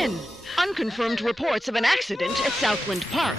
in. Unconfirmed reports of an accident at Southland Park.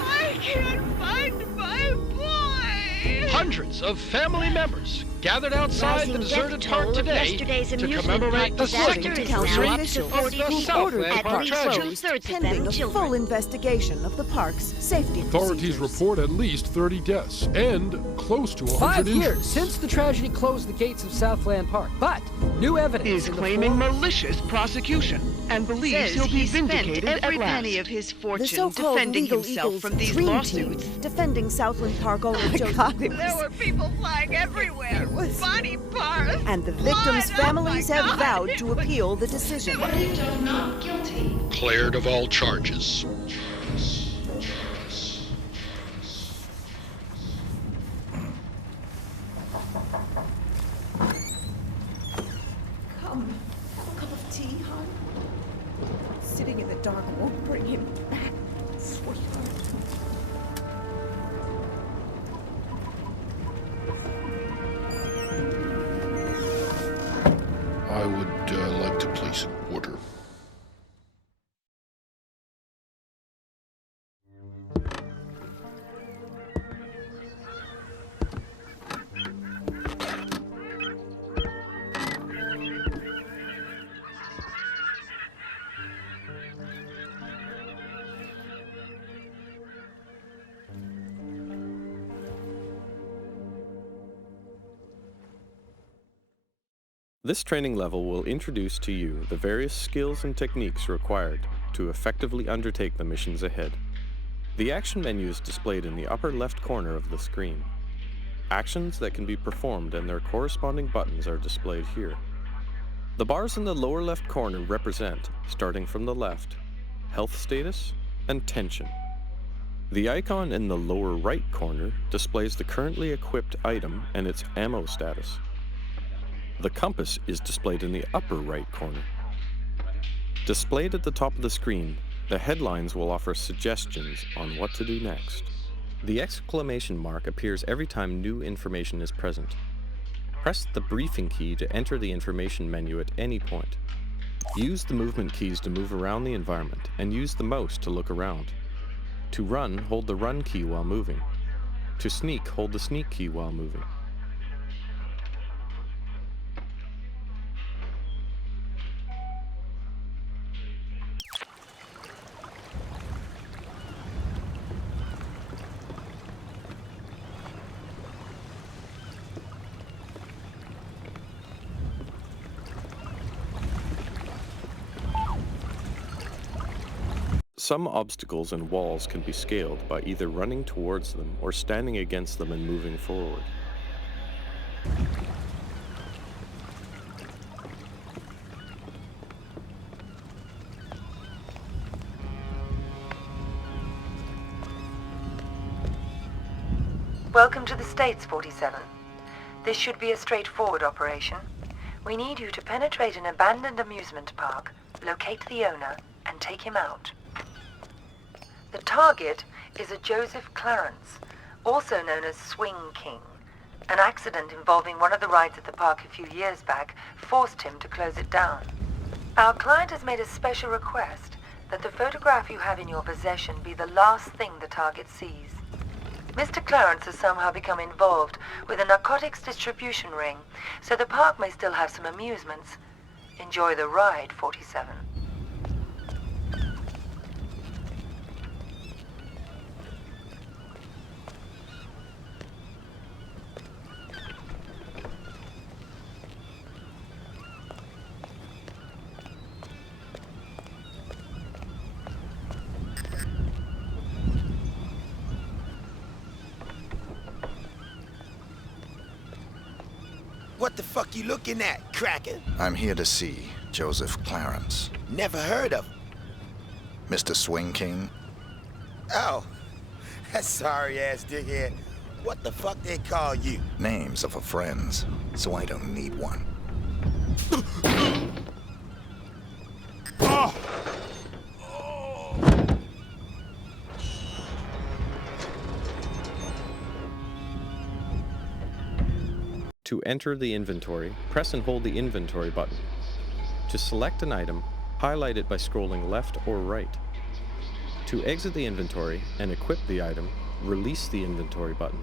I can't find my boy! Hundreds of family members gathered outside the deserted park today to commemorate the second anniversary of the Southland Park tragedy. Pending a full investigation of the park's safety Authorities report at least 30 deaths and close to 100 5 injuries. years since the tragedy closed the gates of Southland Park, but new evidence Is in the claiming form- malicious prosecution and believes he'll be vindicated every at last. penny of his The fortune so-called defending Legal himself Eagles from these Dream lawsuits. Team, defending Southland Park owner Joseph. There were people flying everywhere. Body parts. And the victims' blood. families Oh my have God. vowed to appeal the decision. Cleared of all charges. Come, have a cup of tea, hon. Sitting in the dark won't bring him back, sweetheart. I would like to place an order. This training level will introduce to you the various skills and techniques required to effectively undertake the missions ahead. The action menu is displayed in the upper left corner of the screen. Actions that can be performed and their corresponding buttons are displayed here. The bars in the lower left corner represent, starting from the left, health status and tension. The icon in the lower right corner displays the currently equipped item and its ammo status. The compass is displayed in the upper right corner. Displayed at the top of the screen, the headlines will offer suggestions on what to do next. The exclamation mark appears every time new information is present. Press the briefing key to enter the information menu at any point. Use the movement keys to move around the environment and use the mouse to look around. To run, hold the run key while moving. To sneak, hold the sneak key while moving. Some obstacles and walls can be scaled by either running towards them or standing against them and moving forward. Welcome to the States, 47. This should be a straightforward operation. We need you to penetrate an abandoned amusement park, locate the owner, and take him out. The target is a Joseph Clarence, also known as Swing King. An accident involving one of the rides at the park a few years back forced him to close it down. Our client has made a special request that the photograph you have in your possession be the last thing the target sees. Mr. Clarence has somehow become involved with a narcotics distribution ring, so the park may still have some amusements. Enjoy the ride, 47. What the fuck you looking at, Kraken? I'm here to see Joseph Clarence. Never heard of him. Mr. Swing King? Oh, that sorry-ass dickhead. What the fuck they call you? Names are for friends, so I don't need one. Oh! To enter the inventory, press and hold the inventory button. To select an item, Highlight it by scrolling left or right. To exit the inventory and equip the item, release the inventory button.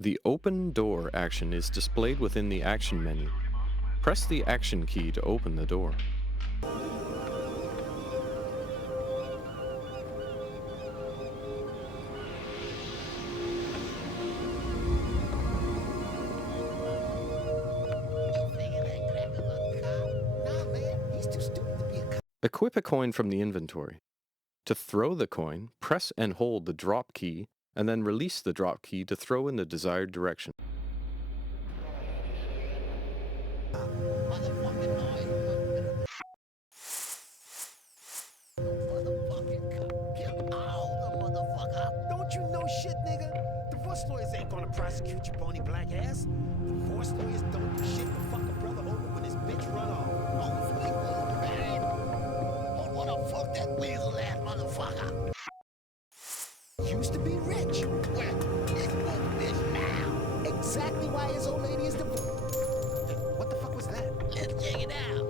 The Open Door action is displayed within the action menu. Press the action key to open the door. Equip a coin from the inventory. To throw the coin, press and hold the drop key, and then release the drop key to throw in the desired direction. Don't you know shit, nigga? Divorce lawyers ain't gonna prosecute your bony black ass. Divorce lawyers don't do shit but fuck a brother over when his bitch run off. Oh, sweet little man. Oh, what the fuck that weasel ass motherfucker? Used to be rich. Well, it's broke bitch now. Exactly why his old lady is divorced. What the fuck was that? Let's check it out.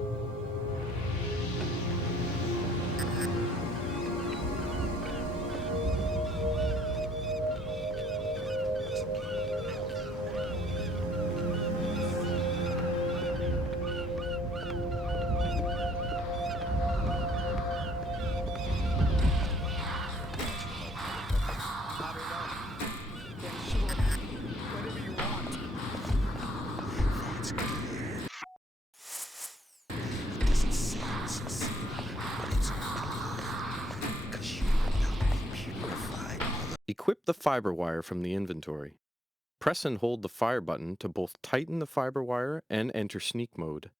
Equip the fiber wire from the inventory. Press and hold the fire button to both tighten the fiber wire and enter sneak mode.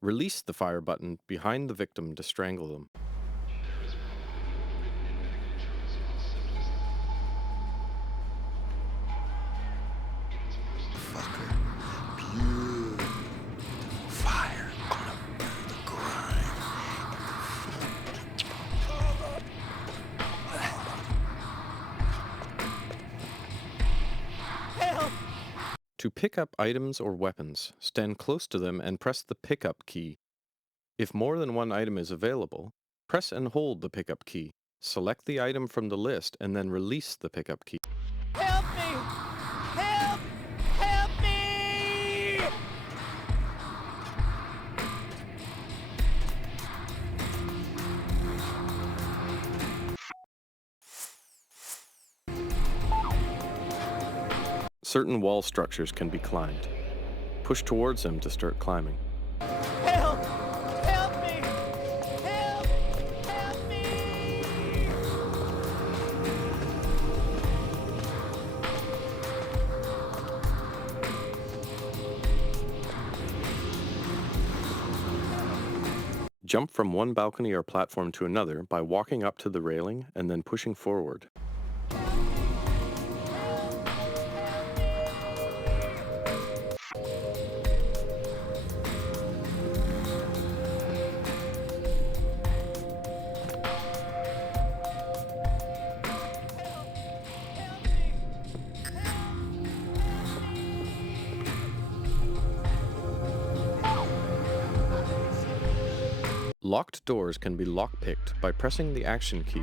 Release the fire button behind the victim to strangle them. Fire gonna burn the grind. To pick up items or weapons, stand close to them and press the pickup key. If more than one item is available, press and hold the pickup key. Select the item from the list and then release the pickup key. Help me! Help! Help me! Certain wall structures can be climbed. Push towards them to start climbing. Help! Help me! Help! Help me! Jump from one balcony or platform to another by walking up to the railing and then pushing forward. Locked doors can be lockpicked by pressing the action key.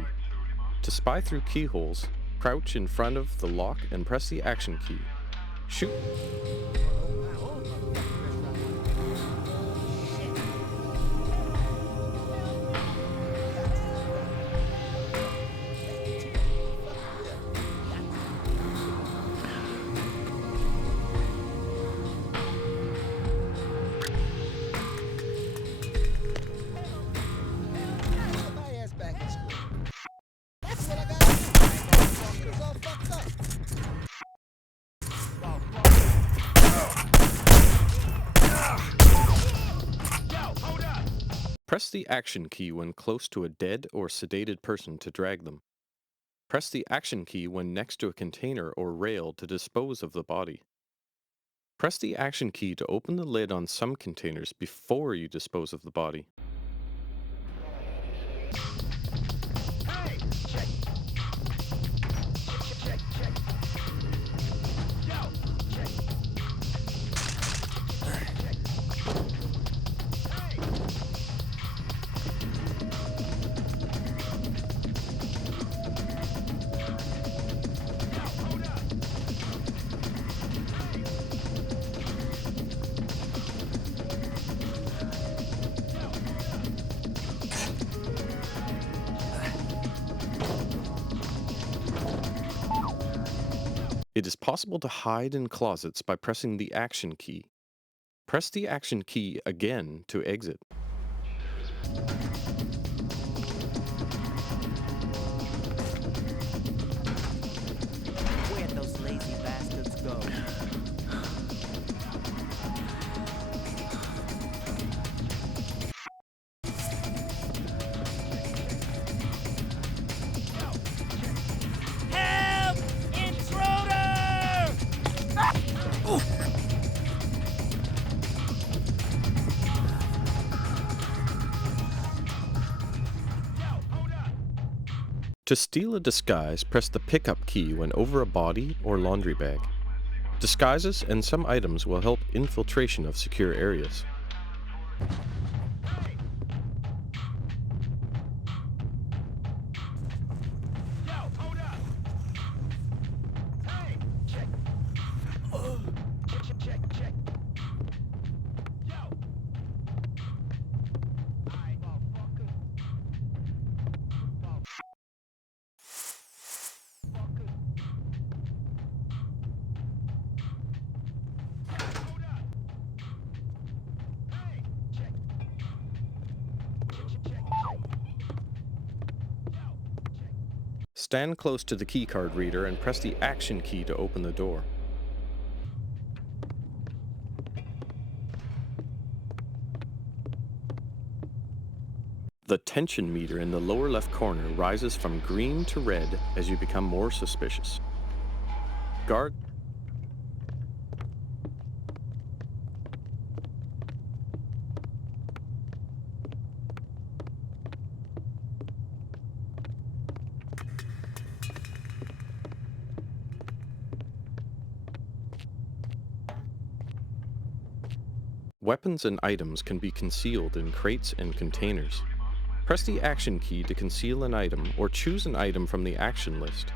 To spy through keyholes, crouch in front of the lock and press the action key. Shoot. Press the action key when close to a dead or sedated person to drag them. Press the action key when next to a container or rail to dispose of the body. Press the action key to open the lid on some containers before you dispose of the body. It is possible to hide in closets by pressing the action key. Press the action key again to exit. Where'd those lazy bastards go? Help! Intruder! To steal a disguise, press the pickup key when over a body or laundry bag. Disguises and some items will help infiltration of secure areas. Stand close to the keycard reader and press the action key to open the door. The tension meter in the lower left corner rises from green to red as you become more suspicious. Guard. Weapons and items can be concealed in crates and containers. Press the action key to conceal an item or choose an item from the action list.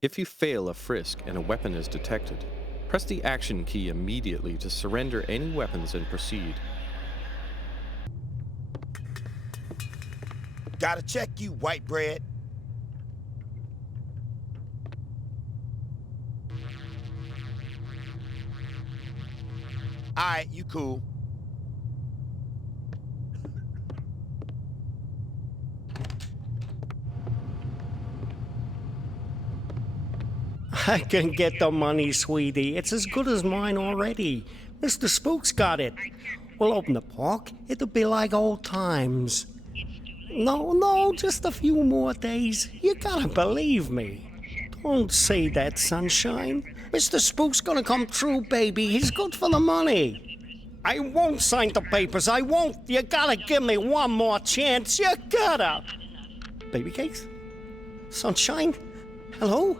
If you fail a frisk and a weapon is detected, press the action key immediately to surrender any weapons and proceed. Gotta check you, white bread. Alright, you cool. I can get the money, sweetie. It's as good as mine already. Mr. Spook's got it. We'll open the park. It'll be like old times. No, just a few more days. You gotta believe me. Don't say that, sunshine. Mr. Spook's gonna come true, baby. He's good for the money. I won't sign the papers. I won't. You gotta give me one more chance. You gotta. Baby cakes? Sunshine? Hello?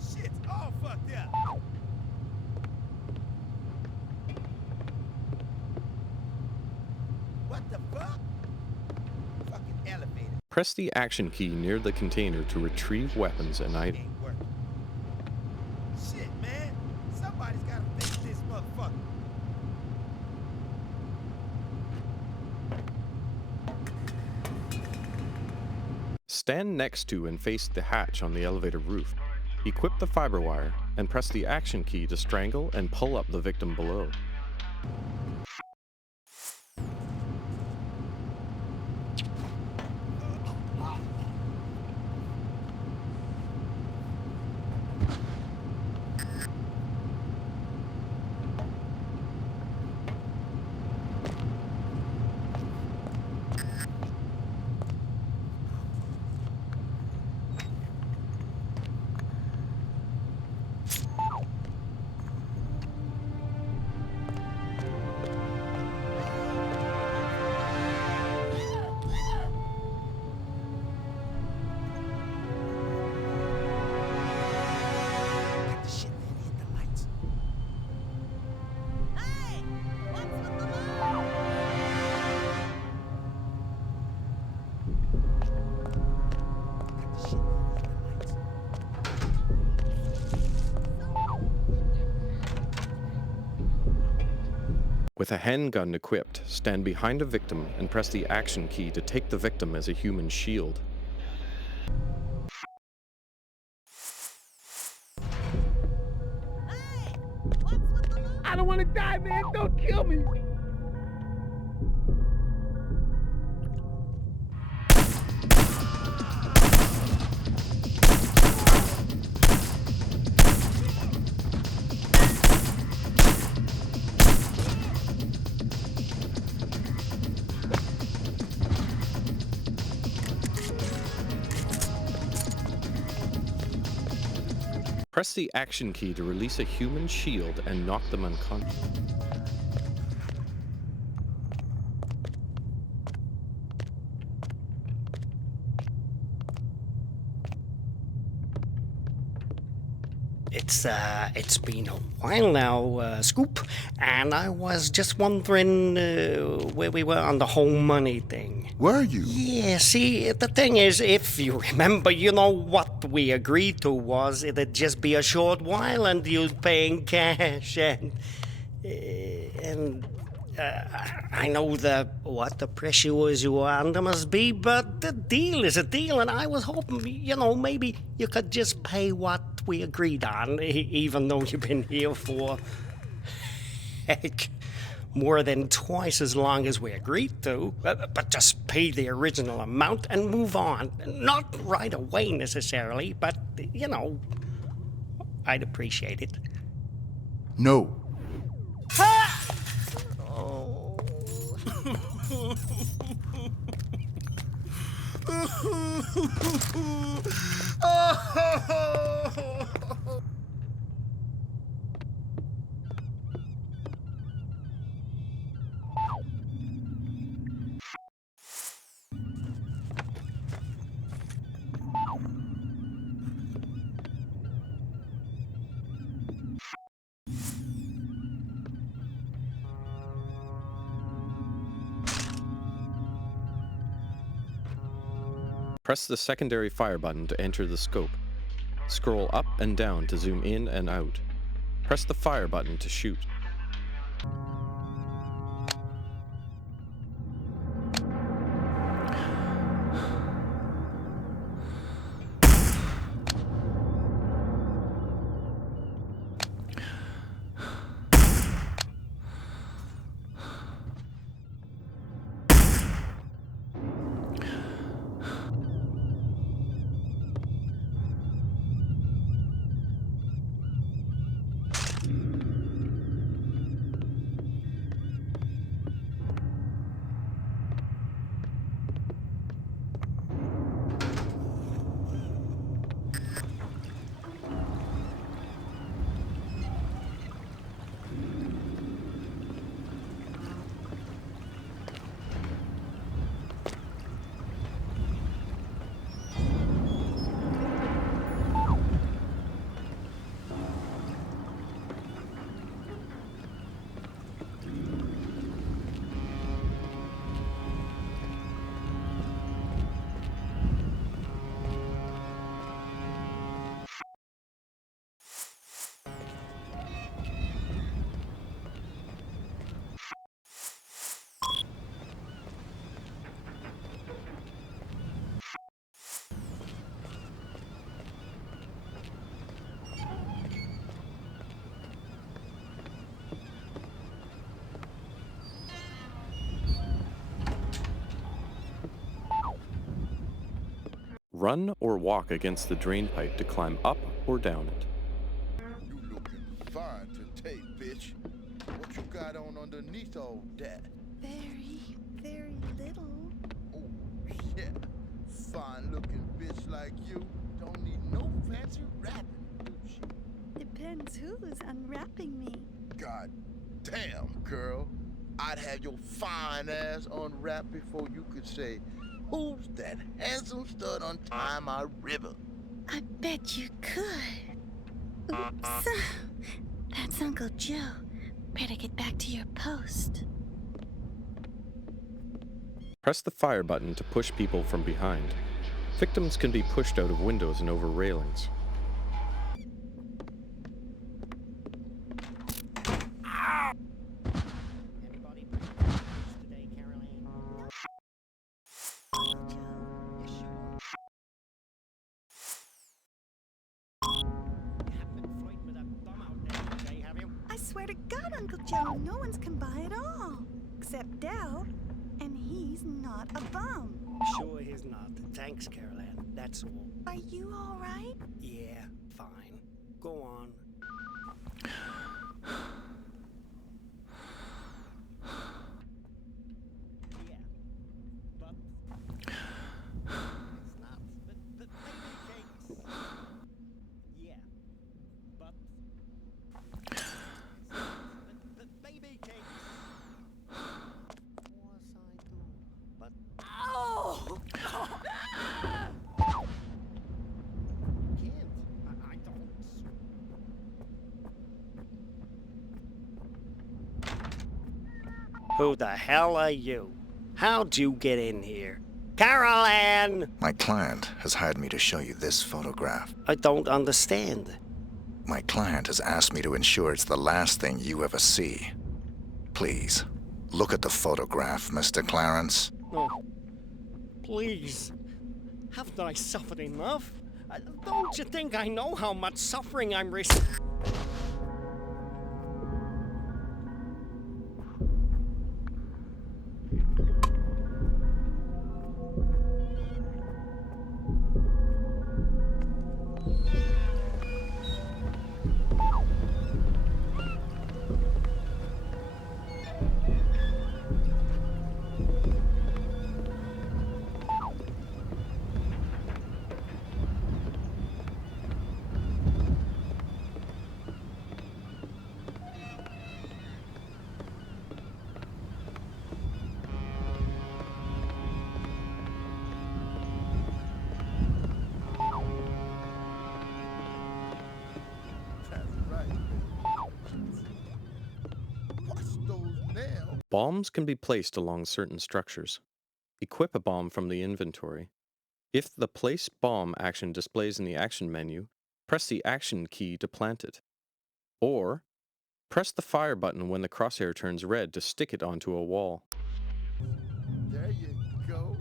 Shit's all fucked up. What the fuck? Fucking elevator. Press the action key near the container to retrieve weapons and items. Ain't working. Shit, man. Somebody's gotta fix this motherfucker. Stand next to and face the hatch on the elevator roof. Equip the fiber wire and press the action key to strangle and pull up the victim below. Get the shit, man. Hit the lights. Hey! What's with the loom? Get the shit, man. Hit the lights. With a handgun equipped, stand behind a victim and press the action key to take the victim as a human shield. Hey! What's with the loom? I don't wanna die, man. Don't kill me. Press the action key to release a human shield and knock them unconscious. It's been a while now, Scoop, and I was just wondering where we were on the whole money thing. Were you? Yeah, see, the thing is, if you remember, what we agreed to was it'd just be a short while and you'd pay in cash, and I know what the pressures you are under must be, but the deal is a deal, and I was hoping, maybe you could just pay what we agreed on, even though you've been here for, heck, more than twice as long as we agreed to. But just pay the original amount and move on. Not right away necessarily, but, I'd appreciate it. No. Press the secondary fire button to enter the scope. Scroll up and down to zoom in and out. Press the fire button to shoot. Run or walk against the drain pipe to climb up or down it. You looking fine today, bitch. What you got on underneath all that? Very, very little. Oh, yeah. Fine looking bitch like you don't need no fancy wrapping, do she? Depends who's unwrapping me. God damn, girl. I'd have your fine ass unwrapped before you could say, "Who's that handsome stud untying my ribbon?" I bet you could. Oops. That's Uncle Joe. Better get back to your post. Press the fire button to push people from behind. Victims can be pushed out of windows and over railings. Anybody bring fruits today, Caroline? You haven't been flirting with a bum out there today, have you? I swear to God, Uncle Joe, no one's come by at all. Except Dell. And he's not a bum. Sure he's not. Thanks, Caroline. That's all. Are you all right? Yeah, fine. Go on. Yeah, but snaps, but baby cakes. Yeah, but baby cakes. What I do? But oh! Can't. I don't. Who the hell are you? How'd you get in here? Caroline! My client has hired me to show you this photograph. I don't understand. My client has asked me to ensure it's the last thing you ever see. Please, look at the photograph, Mr. Clarence. Oh, please. Haven't I suffered enough? Don't you think I know how much suffering I'm risking? Bombs can be placed along certain structures. Equip a bomb from the inventory. If the Place Bomb action displays in the action menu, press the Action key to plant it. Or, press the Fire button when the crosshair turns red to stick it onto a wall. There you go.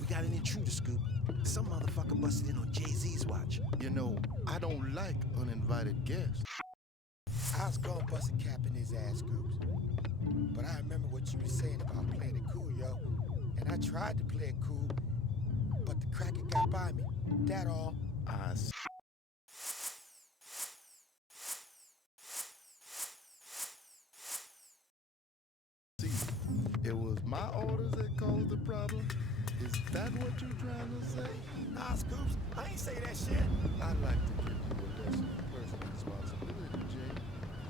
We got an intruder, Scoop. Some motherfucker busted in on Jay-Z's watch. You know, I don't like uninvited guests. I was gonna bust a cap in his ass, Scoops. But I remember what you were saying about playing it cool, yo. And I tried to play it cool, but the cracker got by me. That all. See, it was my orders that caused the problem. Is that what you're trying to say? Nah, Scoops, I ain't say that shit. I'd like to give you a lesson of personal responsibility, Jay.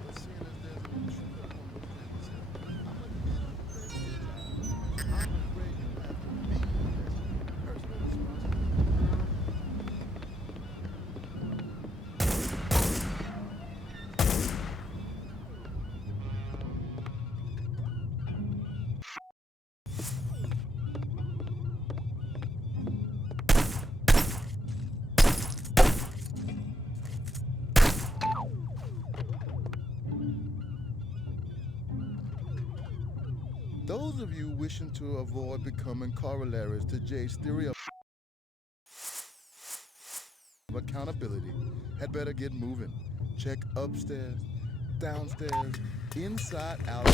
But seeing as there's an intruder on the premises, I'm afraid you have to be a lesson of personal responsibility. Those of you wishing to avoid becoming corollaries to Jay's theory of accountability had better get moving. Check upstairs, downstairs, inside, out.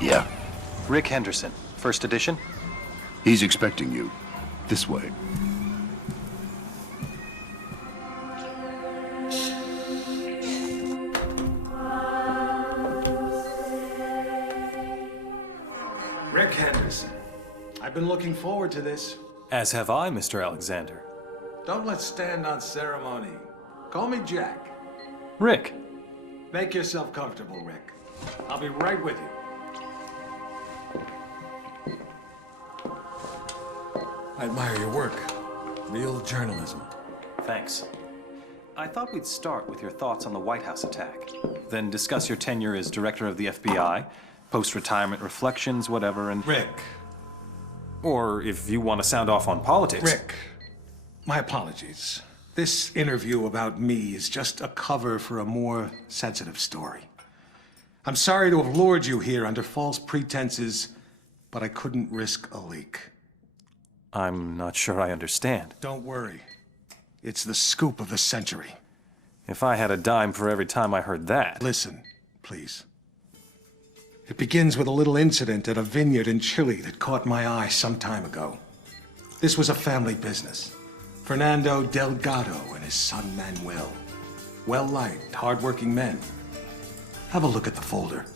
Yeah. Rick Henderson, first edition? He's expecting you. This way. Rick Henderson. I've been looking forward to this. As have I, Mr. Alexander. Don't let's stand on ceremony. Call me Jack. Rick. Make yourself comfortable, Rick. I'll be right with you. I admire your work. Real journalism. Thanks. I thought we'd start with your thoughts on the White House attack, then discuss your tenure as director of the FBI, post-retirement reflections, whatever, and... Rick. Or if you want to sound off on politics... Rick, my apologies. This interview about me is just a cover for a more sensitive story. I'm sorry to have lured you here under false pretenses, but I couldn't risk a leak. I'm not sure I understand. Don't worry. It's the scoop of the century. If I had a dime for every time I heard that... Listen, please. It begins with a little incident at a vineyard in Chile that caught my eye some time ago. This was a family business. Fernando Delgado and his son Manuel. Well-liked, hard-working men. Have a look at the folder.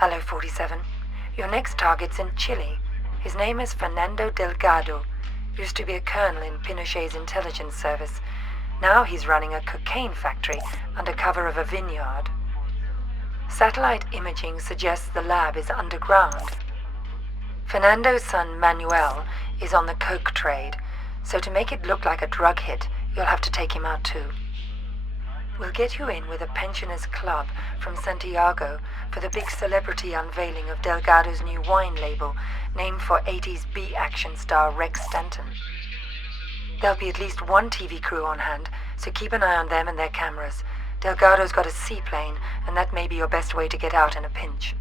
Hello, 47. Your next target's in Chile. His name is Fernando Delgado. Used to be a colonel in Pinochet's intelligence service. Now he's running a cocaine factory under cover of a vineyard. Satellite imaging suggests the lab is underground. Fernando's son Manuel is on the coke trade, so to make it look like a drug hit, you'll have to take him out too. We'll get you in with a pensioners club from Santiago for the big celebrity unveiling of Delgado's new wine label, named for 80s B-action star Rex Stanton. There'll be at least one TV crew on hand, so keep an eye on them and their cameras. Delgado's got a seaplane, and that may be your best way to get out in a pinch.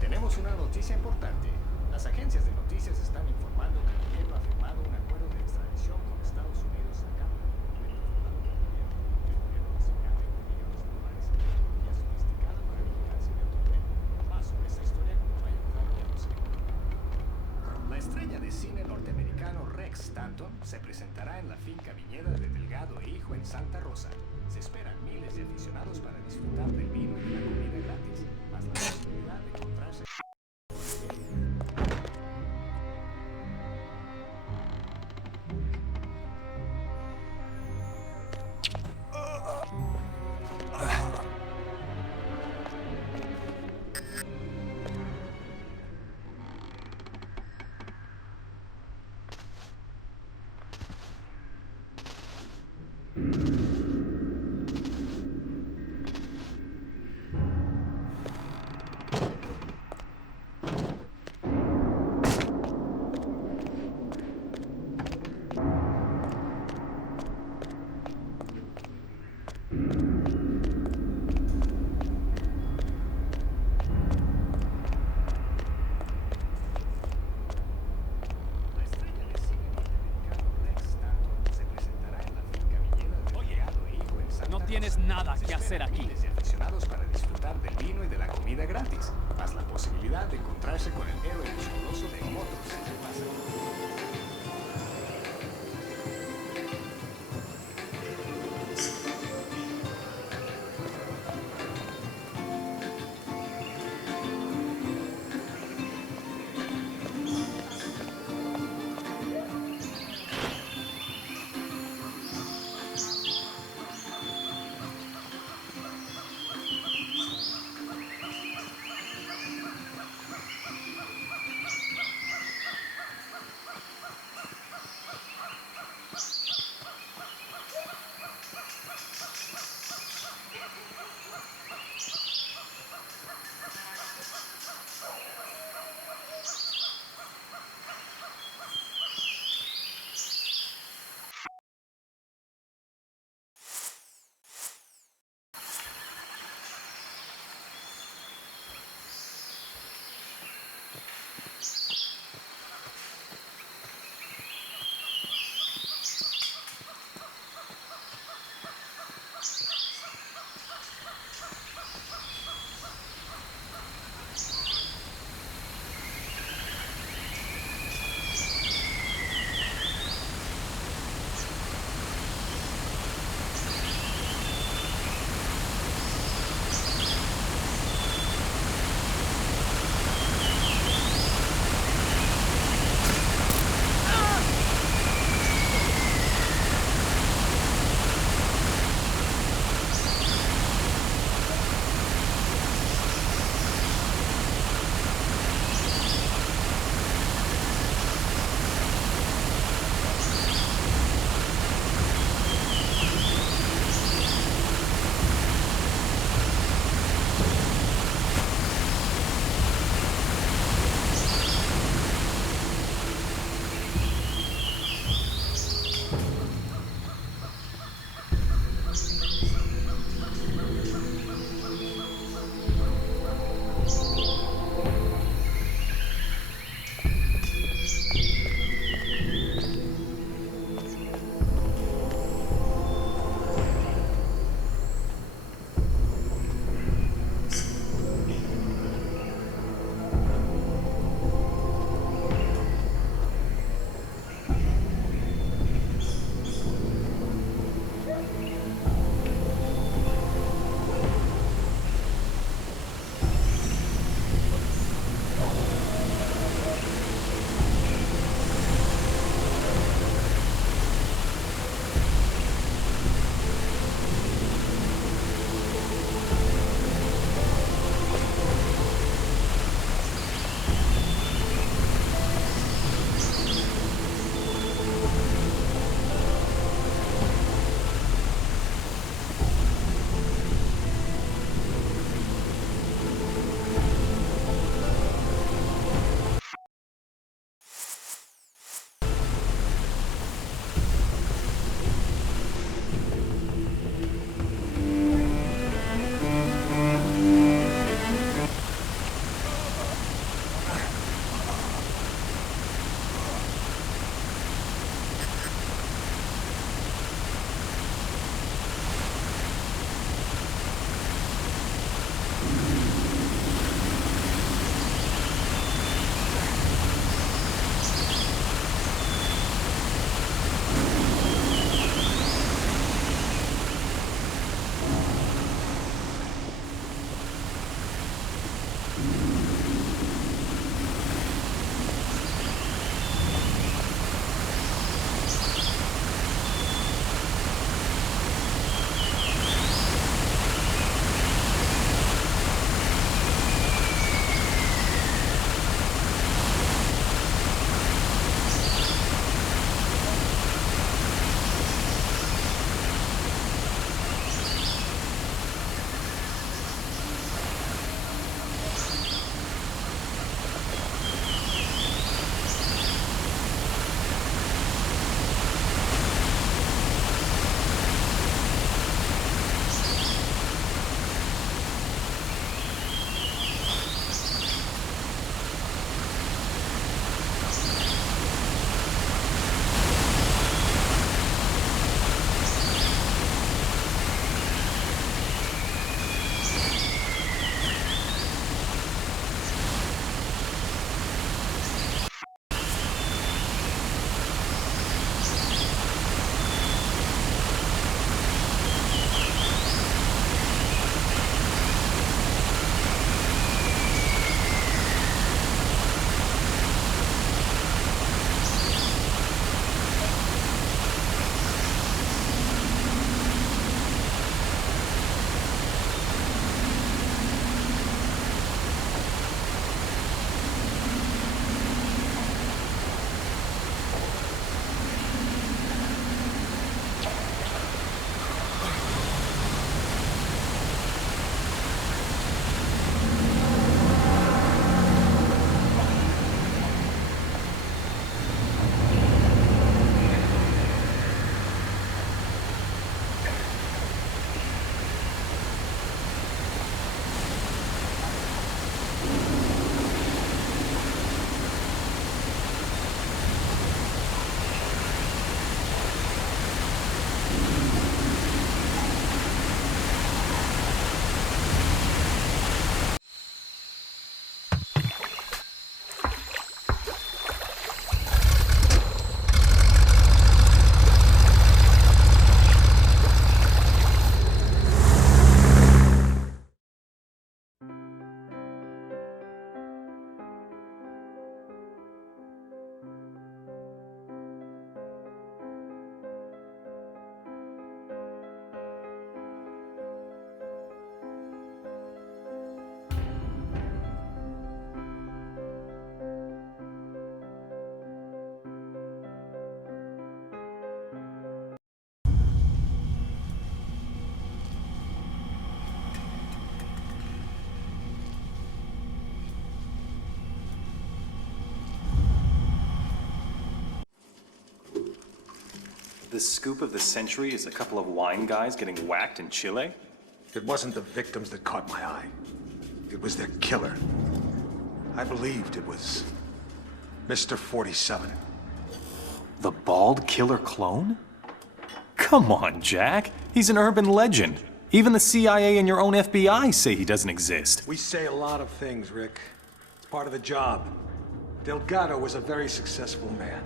Tenemos una noticia importante. Las agencias de noticias están informando que el gobierno ha firmado un acuerdo de extradición con Estados Unidos a cambio de un documento firmado por el gobierno mexicano de millones de dólares en tecnología sofisticada para el alcance de autonomía. Más sobre esta historia cuando vaya a dar ya lo sé. La estrella de cine norteamericano Rex Stanton se presentará en la finca viñeda de Delgado e Hijo en Santa Rosa. Se esperan miles de aficionados para disfrutar del vino y de la comida gratis, más la posibilidad de encontrarse. No tienes nada que hacer aquí. Miles de aficionados para disfrutar del vino y de la comida gratis, más la posibilidad de encontrarse con el héroe musculoso de motos. The scoop of the century is a couple of wine guys getting whacked in Chile? It wasn't the victims that caught my eye. It was their killer. I believed it was Mr. 47. The bald killer clone? Come on, Jack. He's an urban legend. Even the CIA and your own FBI say he doesn't exist. We say a lot of things, Rick. It's part of the job. Delgado was a very successful man.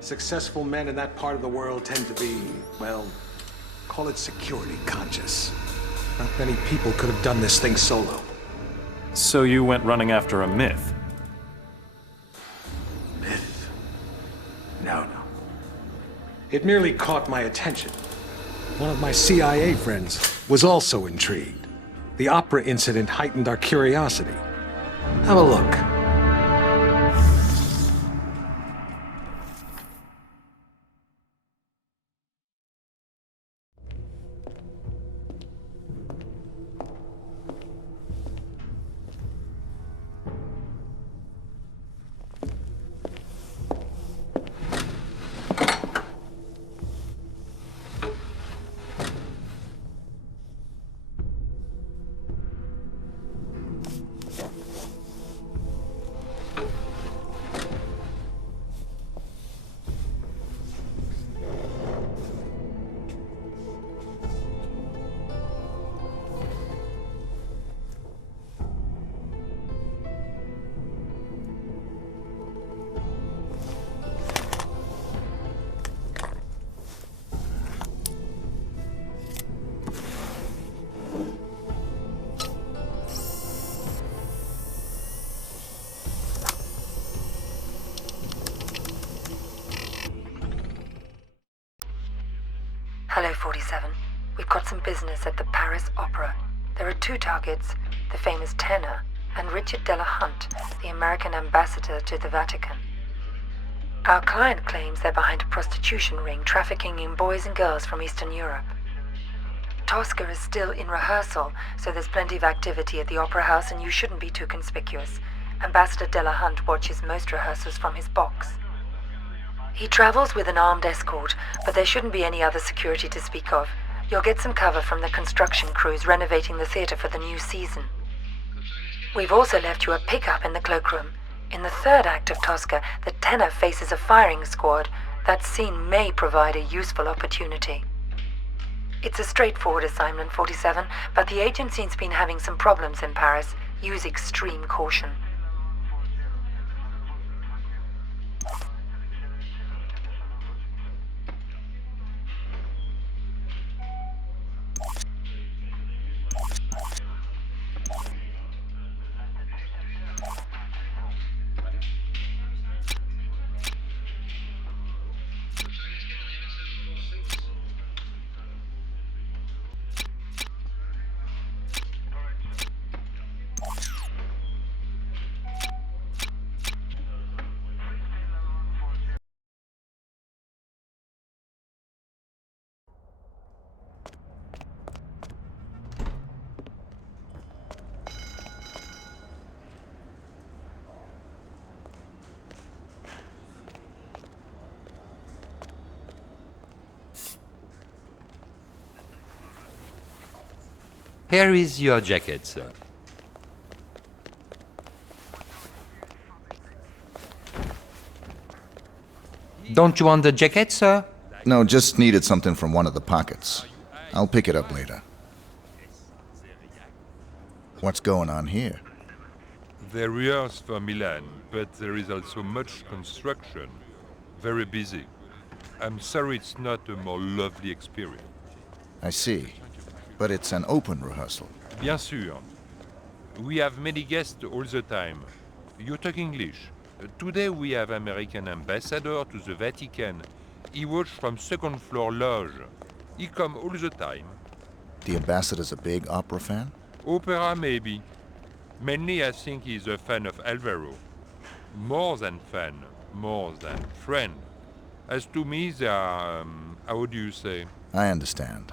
Successful men in that part of the world tend to be, well, call it security conscious. Not many people could have done this thing solo. So you went running after a myth? Myth? No. It merely caught my attention. One of my CIA friends was also intrigued. The opera incident heightened our curiosity. Have a look. Hello, 47. We've got some business at the Paris Opera. There are two targets, the famous tenor and Richard Delahunt, the American ambassador to the Vatican. Our client claims they're behind a prostitution ring trafficking in boys and girls from Eastern Europe. Tosca is still in rehearsal, so there's plenty of activity at the Opera House and you shouldn't be too conspicuous. Ambassador Delahunt watches most rehearsals from his box. He travels with an armed escort, but there shouldn't be any other security to speak of. You'll get some cover from the construction crews renovating the theater for the new season. We've also left you a pickup in the cloakroom. In the third act of Tosca, the tenor faces a firing squad. That scene may provide a useful opportunity. It's a straightforward assignment, 47, but the agency's been having some problems in Paris. Use extreme caution. Here is your jacket, sir. Don't you want the jacket, sir? No, just needed something from one of the pockets. I'll pick it up later. What's going on here? They rehearse for Milan, but there is also much construction. Very busy. I'm sorry it's not a more lovely experience. I see. But it's an open rehearsal. Bien sûr. We have many guests all the time. You talk English. Today we have American ambassador to the Vatican. He watch from second floor loge. He come all the time. The ambassador's a big opera fan? Opera maybe. Mainly I think he's a fan of Alvaro. More than fan, more than friend. As to me, they are, how do you say? I understand.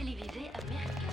télévisé américain.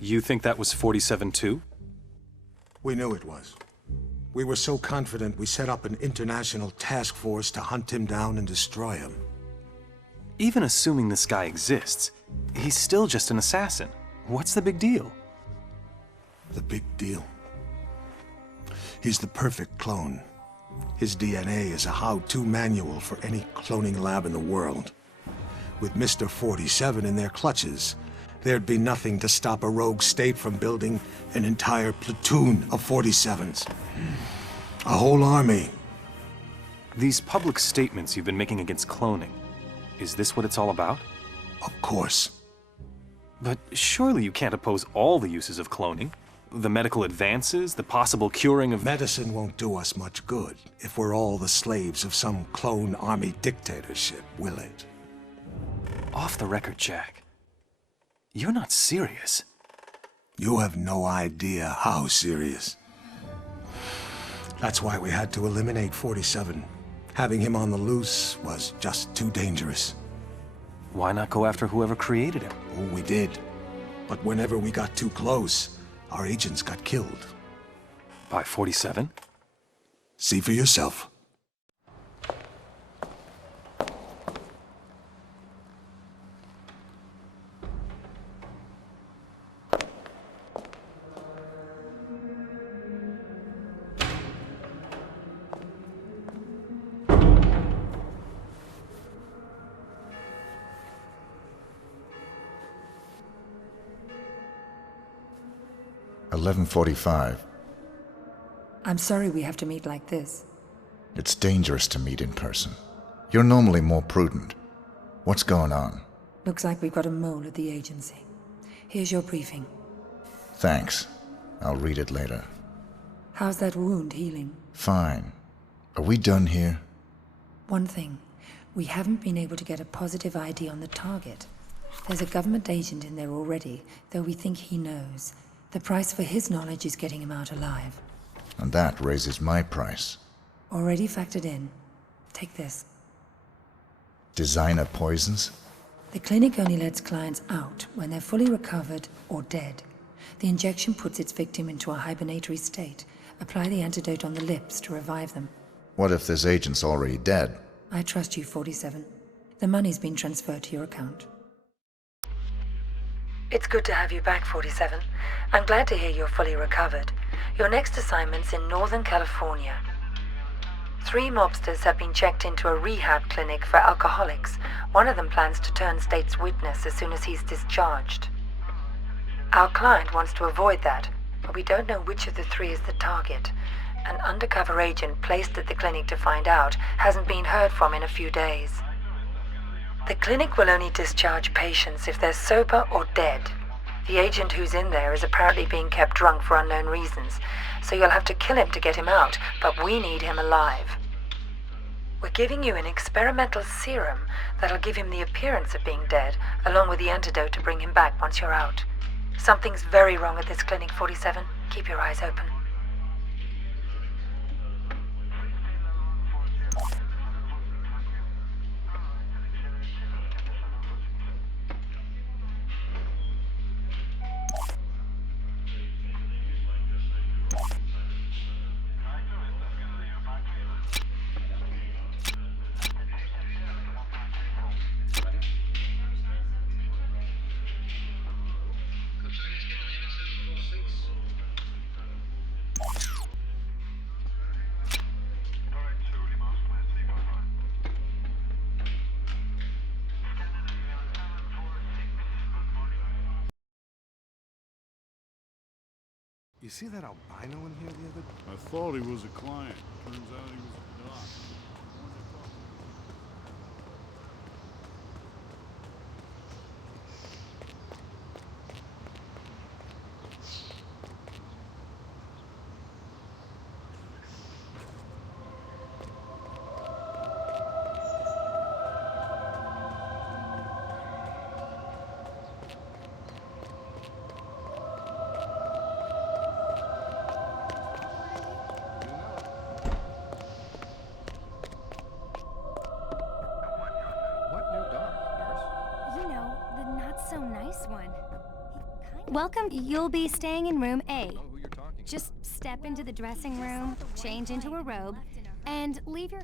You think that was 47 too? We knew it was. We were so confident we set up an international task force to hunt him down and destroy him. Even assuming this guy exists, he's still just an assassin. What's the big deal? The big deal? He's the perfect clone. His DNA is a how-to manual for any cloning lab in the world. With Mr. 47 in their clutches, there'd be nothing to stop a rogue state from building an entire platoon of 47s. A whole army. These public statements you've been making against cloning, is this what it's all about? Of course. But surely you can't oppose all the uses of cloning. The medical advances, the possible curing of... Medicine won't do us much good if we're all the slaves of some clone army dictatorship, will it? Off the record, Jack. You're not serious. You have no idea how serious. That's why we had to eliminate 47. Having him on the loose was just too dangerous. Why not go after whoever created him? Oh, we did. But whenever we got too close, our agents got killed. By 47? See for yourself. "11:45. I'm sorry we have to meet like this. It's dangerous to meet in person. You're normally more prudent. What's going on? Looks like we've got a mole at the agency. Here's your briefing. Thanks. I'll read it later. How's that wound healing? Fine. Are we done here? One thing. We haven't been able to get a positive ID on the target. There's a government agent in there already, though we think he knows. The price for his knowledge is getting him out alive. And that raises my price. Already factored in. Take this. Designer poisons? The clinic only lets clients out when they're fully recovered or dead. The injection puts its victim into a hibernatory state. Apply the antidote on the lips to revive them. What if this agent's already dead? I trust you, 47. The money's been transferred to your account. It's good to have you back, 47. I'm glad to hear you're fully recovered. Your next assignment's in Northern California. 3 mobsters have been checked into a rehab clinic for alcoholics. One of them plans to turn state's witness as soon as he's discharged. Our client wants to avoid that, but we don't know which of the 3 is the target. An undercover agent placed at the clinic to find out hasn't been heard from in a few days. The clinic will only discharge patients if they're sober or dead. The agent who's in there is apparently being kept drunk for unknown reasons, so you'll have to kill him to get him out, but we need him alive. We're giving you an experimental serum that'll give him the appearance of being dead, along with the antidote to bring him back once you're out. Something's very wrong at this clinic, 47. Keep your eyes open. You see that albino in here the other? I thought he was a client. Turns out he was a doc. Welcome. You'll be staying in room A. Just step into the dressing room, change into a robe, and leave your...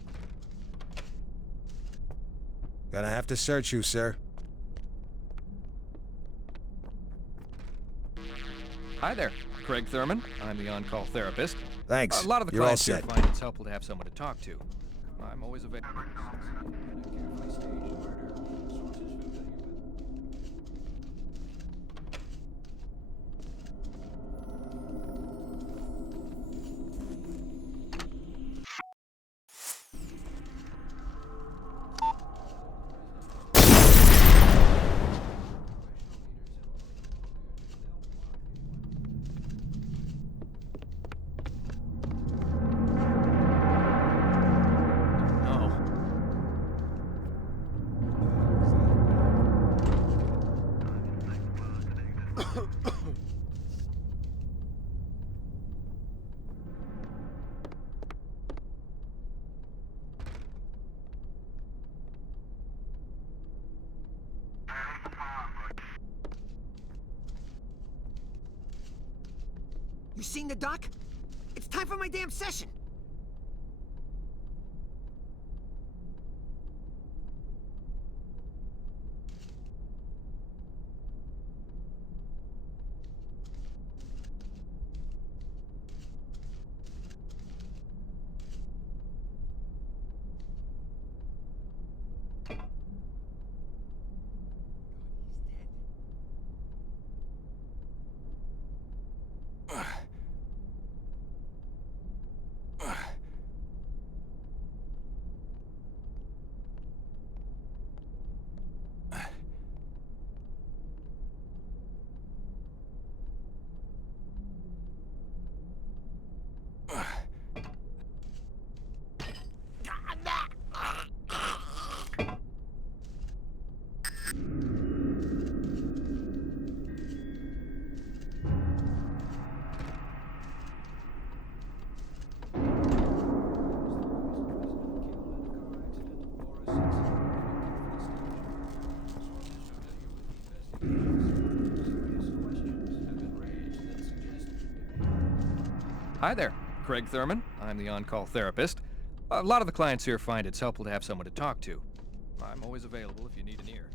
Gonna have to search you, sir. Hi there, Craig Thurman. I'm the on-call therapist. Thanks. A lot of the You're all clients here set. find it's helpful to have someone to talk to. I'm always available. You seen the doc? It's time for my damn session! Hi there, Craig Thurman. I'm the on-call therapist. A lot of the clients here find it's helpful to have someone to talk to. I'm always available if you need an ear.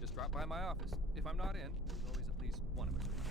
Just drop by my office. If I'm not in, there's always at least one of us around.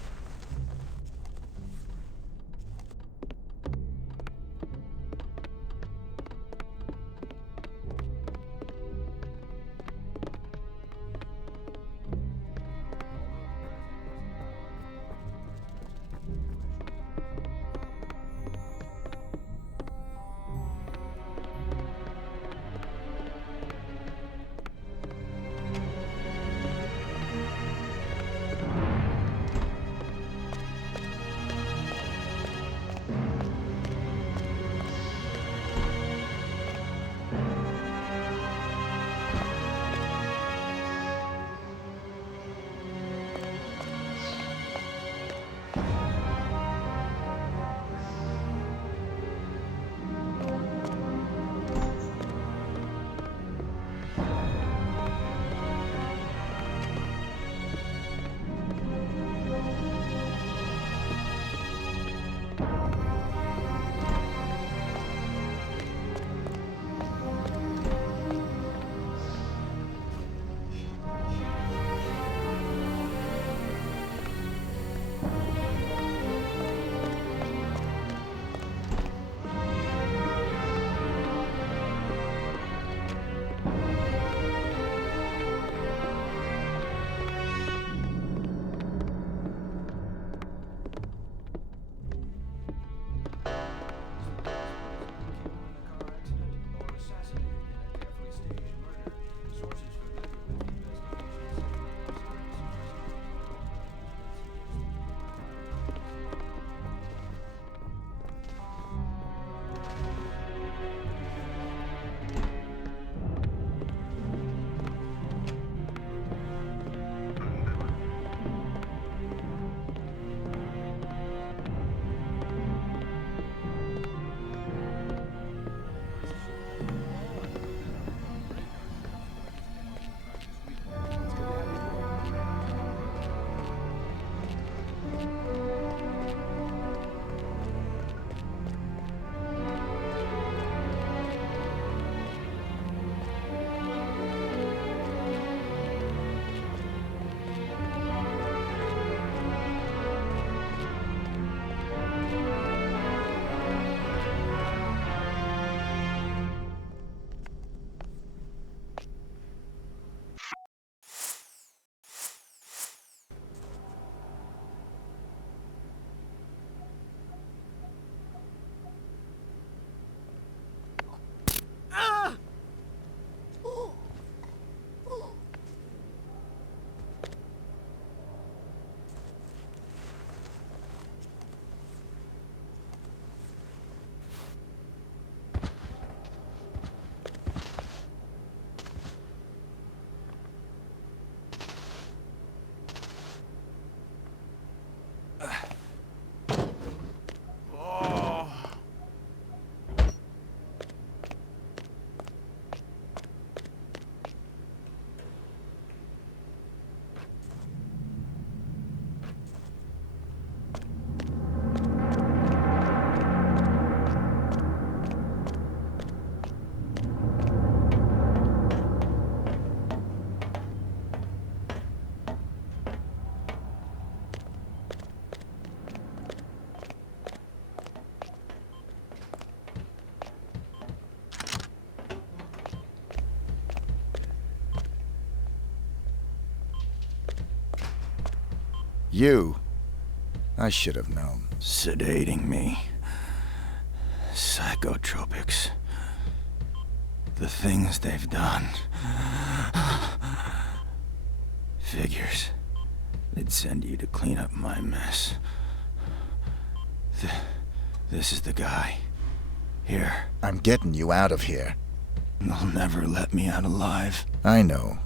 You. I should have known. Sedating me. Psychotropics. The things they've done. Figures. They'd send you to clean up my mess. This is the guy. Here. I'm getting you out of here. They'll never let me out alive. I know.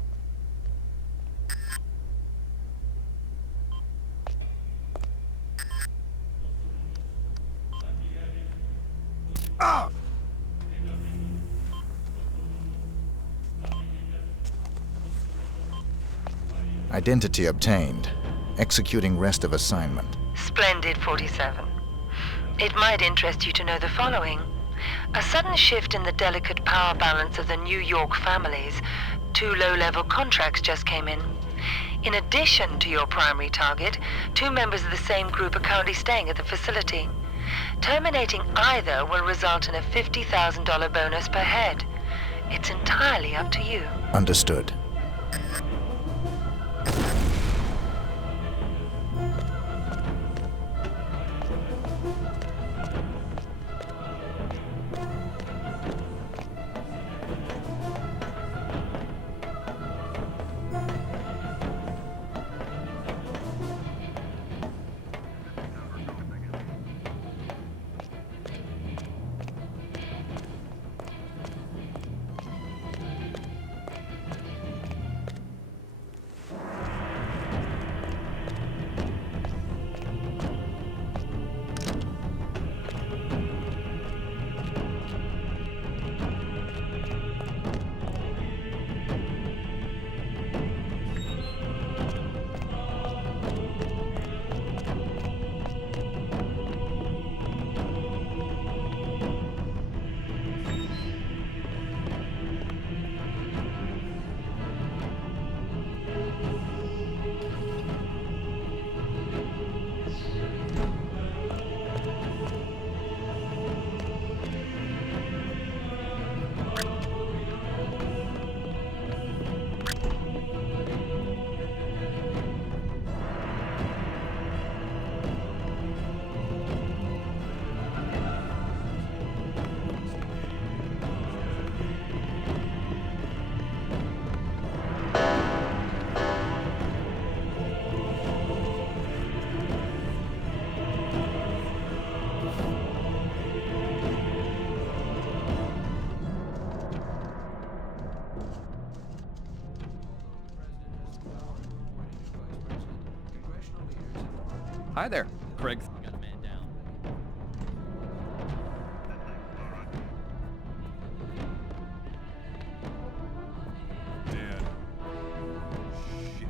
Ah! Identity obtained. Executing rest of assignment. Splendid, 47. It might interest you to know the following. A sudden shift in the delicate power balance of the New York families. 2 low-level contracts just came in. In addition to your primary target, 2 members of the same group are currently staying at the facility. Terminating either will result in a $50,000 bonus per head. It's entirely up to you. Understood. Hi there, Craig. Got a man down. Dan. Shit.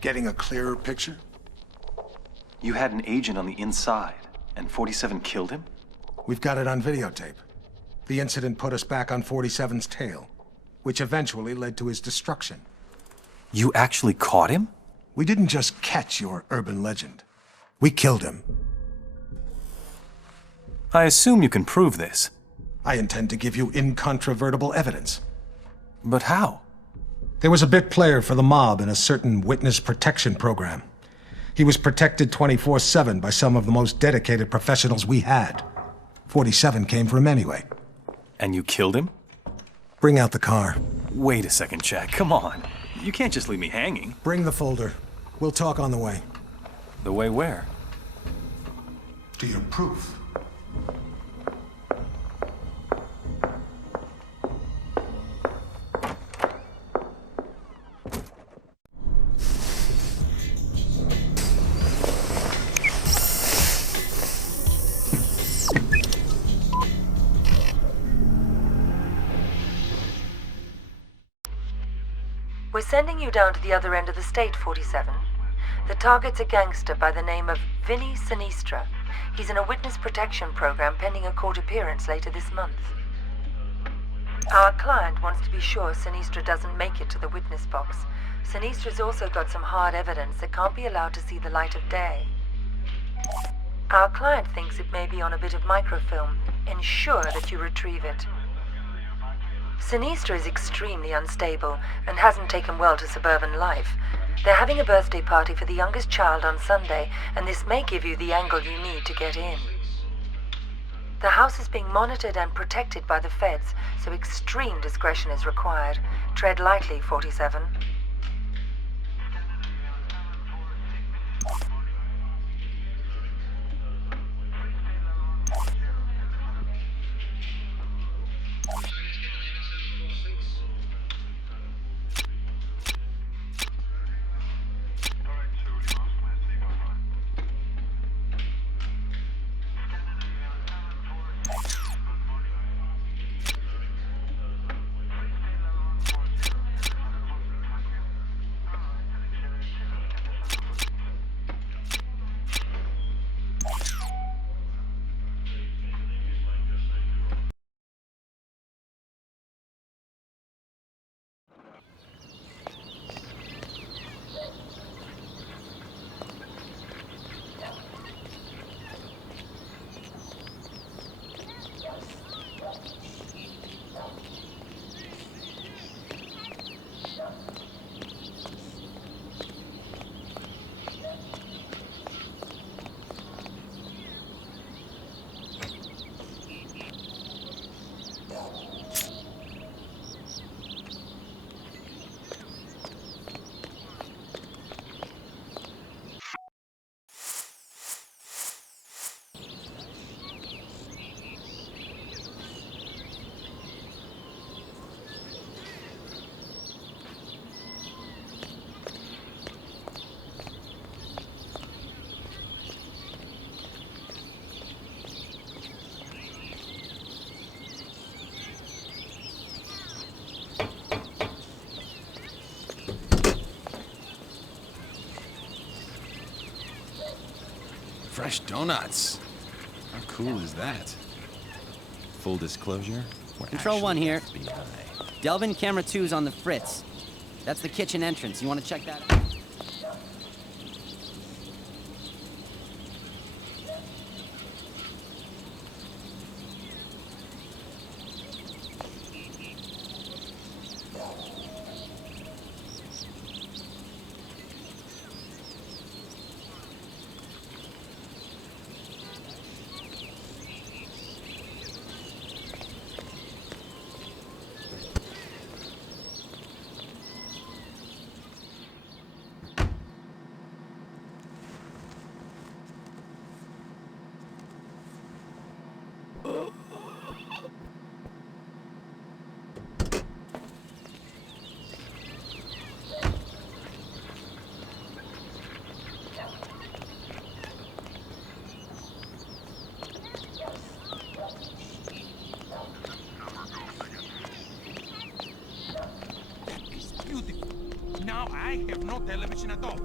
Getting a clearer picture? You had an agent on the inside, and 47 killed him? We've got it on videotape. The incident put us back on 47's tail, which eventually led to his destruction. You actually caught him? We didn't just catch your urban legend. We killed him. I assume you can prove this. I intend to give you incontrovertible evidence. But how? There was a bit player for the mob in a certain witness protection program. He was protected 24/7 by some of the most dedicated professionals we had. 47 came for him anyway. And you killed him? Bring out the car. Wait a second, Jack. Come on. You can't just leave me hanging. Bring the folder. We'll talk on the way. The way where? To your proof. We're sending you down to the other end of the state, 47. The target's a gangster by the name of Vinny Sinistra. He's in a witness protection program pending a court appearance later this month. Our client wants to be sure Sinistra doesn't make it to the witness box. Sinistra's also got some hard evidence that can't be allowed to see the light of day. Our client thinks it may be on a bit of microfilm. Ensure that you retrieve it. Sinistra is extremely unstable and hasn't taken well to suburban life. They're having a birthday party for the youngest child on Sunday, and this may give you the angle you need to get in. The house is being monitored and protected by the feds, so extreme discretion is required. Tread lightly, 47. Fresh donuts. How cool is that? Full disclosure, we're Control 1 here. FBI. Delvin camera 2's on the fritz. That's the kitchen entrance. You want to check that out? no television at all.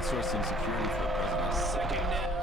Outsourcing security for the president. Second down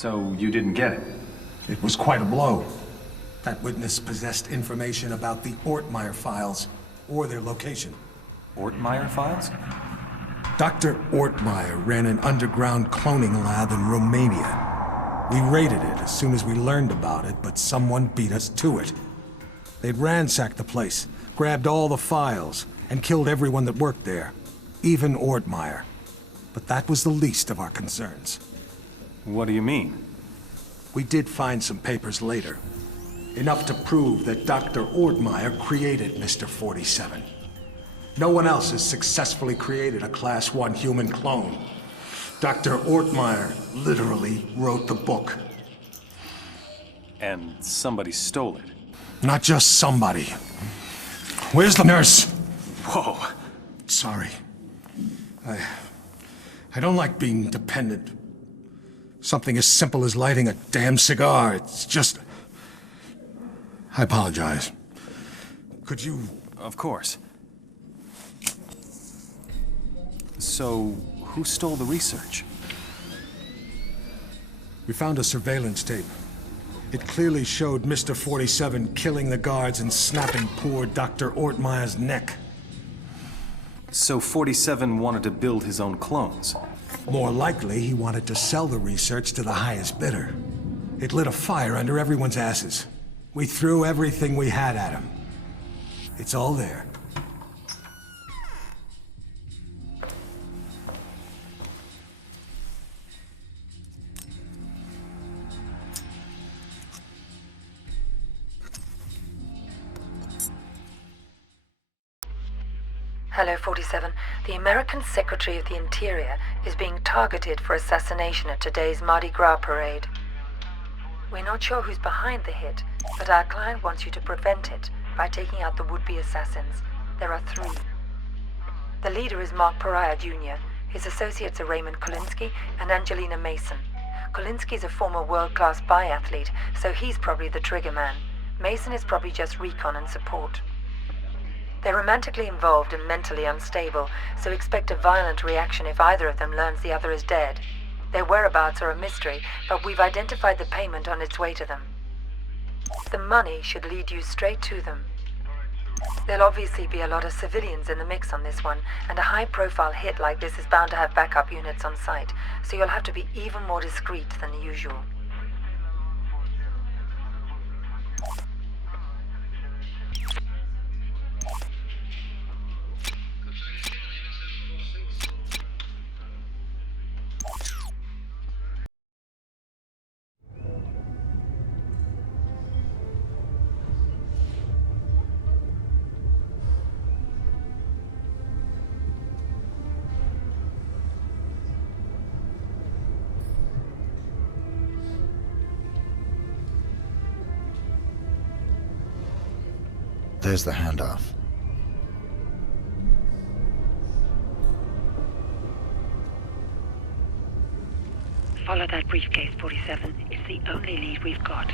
So you didn't get it? It was quite a blow. That witness possessed information about the Ortmeyer files, or their location. Ortmeyer files? Dr. Ortmeyer ran an underground cloning lab in Romania. We raided it as soon as we learned about it, but someone beat us to it. They'd ransacked the place, grabbed all the files, and killed everyone that worked there, even Ortmeyer. But that was the least of our concerns. What do you mean? We did find some papers later. Enough to prove that Dr. Ortmeyer created Mr. 47. No one else has successfully created a Class 1 human clone. Dr. Ortmeyer literally wrote the book. And somebody stole it. Not just somebody. Where's the nurse? Whoa. Sorry. I don't like being dependent. Something as simple as lighting a damn cigar, it's just... I apologize. Could you... Of course. So, who stole the research? We found a surveillance tape. It clearly showed Mr. 47 killing the guards and snapping poor Dr. Ortmeyer's neck. So 47 wanted to build his own clones? More likely, he wanted to sell the research to the highest bidder. It lit a fire under everyone's asses. We threw everything we had at him. It's all there. Hello, 47. The American Secretary of the Interior is being targeted for assassination at today's Mardi Gras parade. We're not sure who's behind the hit, but our client wants you to prevent it by taking out the would-be assassins. There are 3. The leader is Mark Pariah Jr. His associates are Raymond Kolinsky and Angelina Mason. Kolinsky is a former world-class biathlete, so he's probably the trigger man. Mason is probably just recon and support. They're romantically involved and mentally unstable, so expect a violent reaction if either of them learns the other is dead. Their whereabouts are a mystery, but we've identified the payment on its way to them. The money should lead you straight to them. There'll obviously be a lot of civilians in the mix on this one, and a high-profile hit like this is bound to have backup units on site, so you'll have to be even more discreet than usual. There's the handoff. Follow that briefcase, 47. It's the only lead we've got.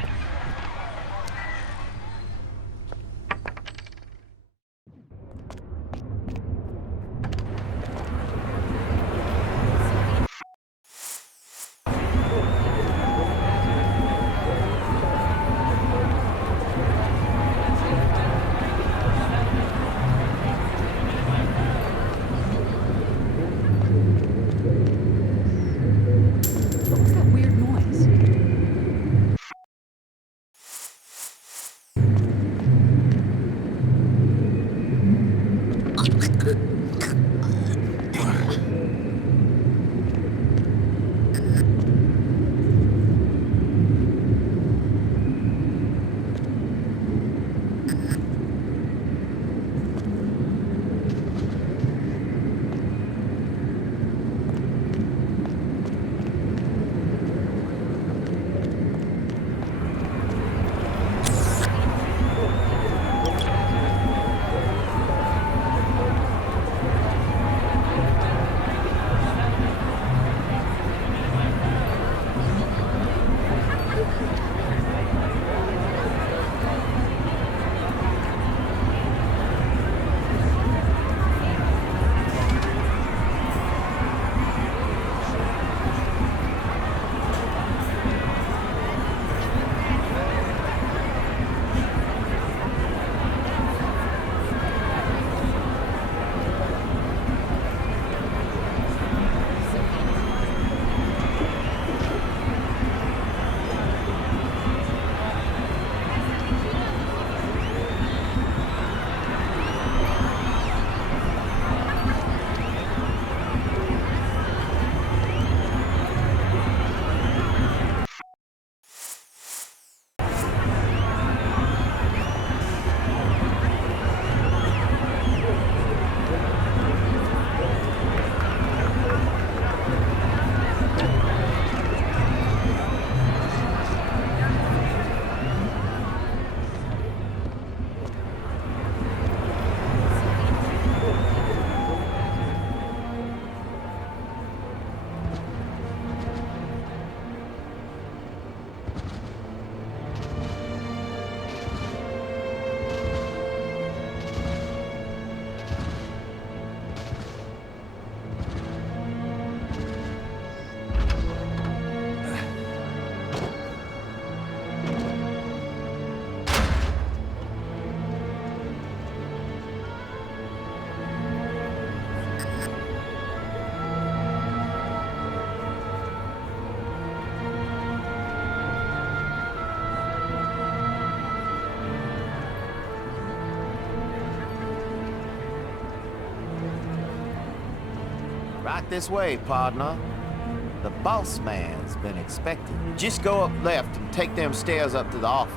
Right this way, partner. The boss man's been expecting you. Just go up left and take them stairs up to the office.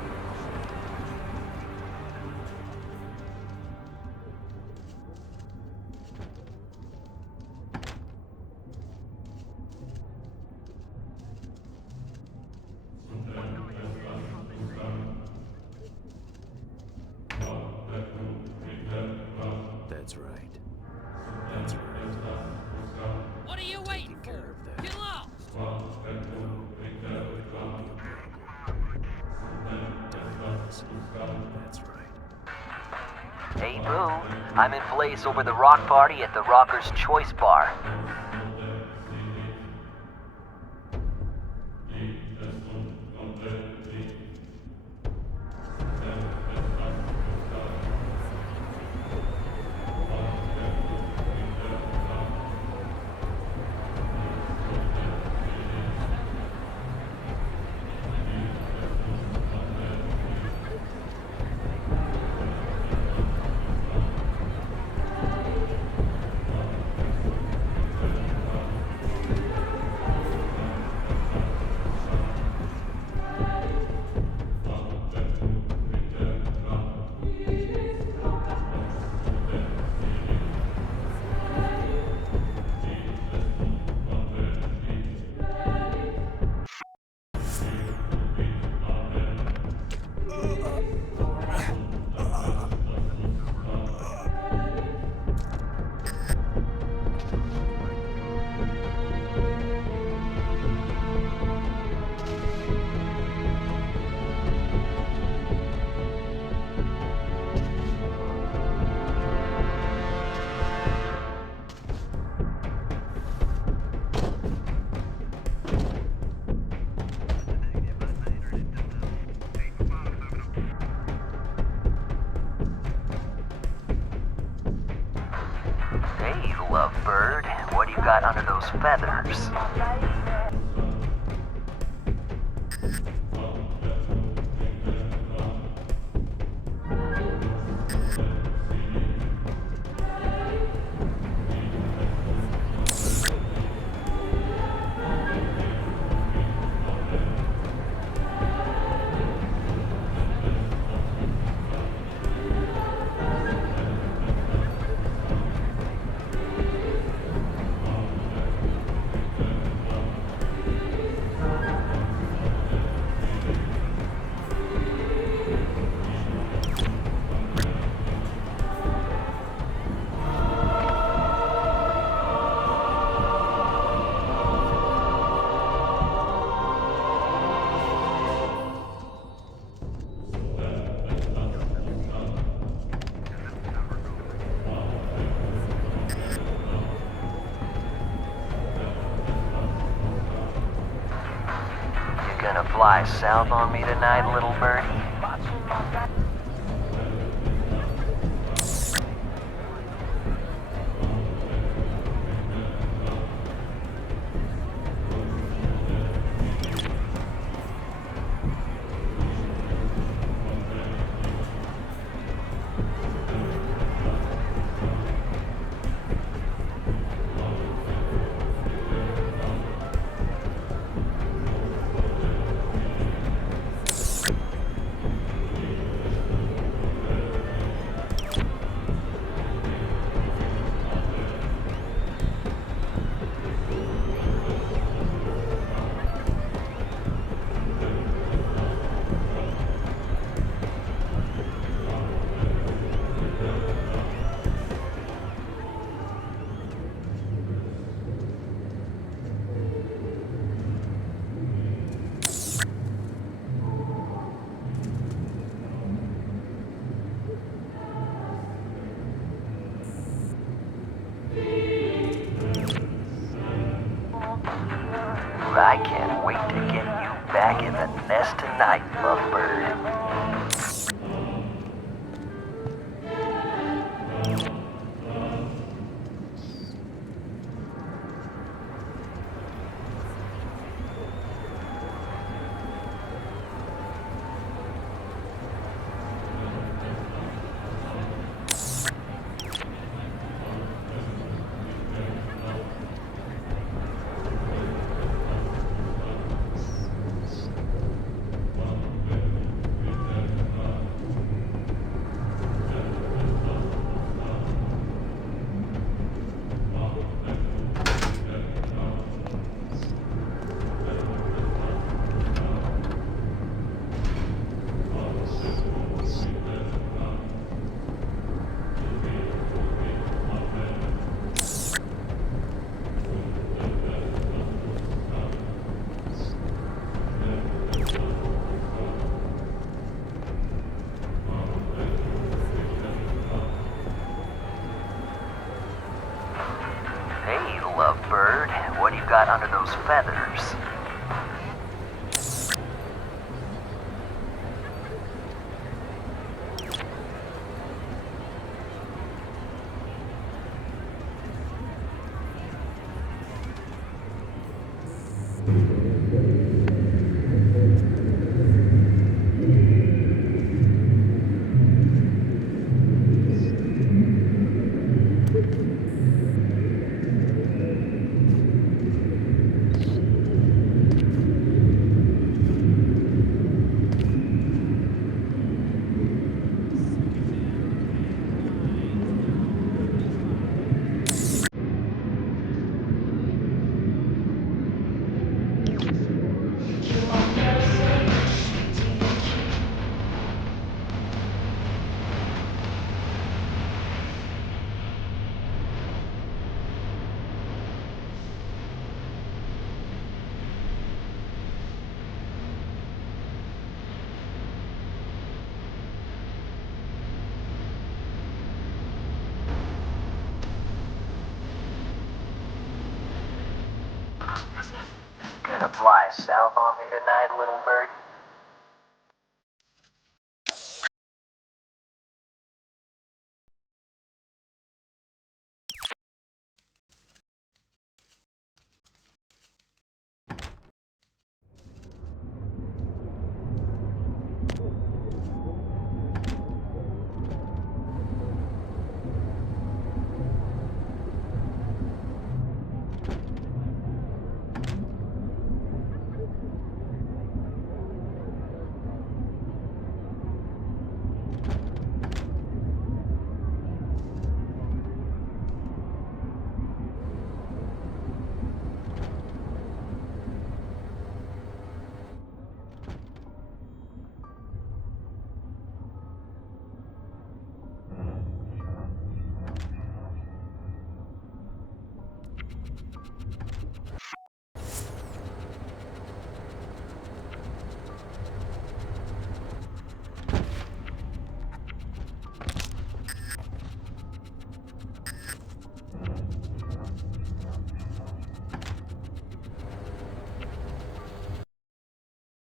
That's right. That's right. What are you waiting for? Get lost! No, it won't be a problem. That's right. Hey, Boo. I'm in place over the rock party at the Rocker's Choice Bar. Hey, lovebird. What do you got under those feathers? Gonna fly south on me tonight, little birdie? those feathers. Gonna fly south on me tonight, little bird?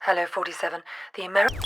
Hello, 47. The American...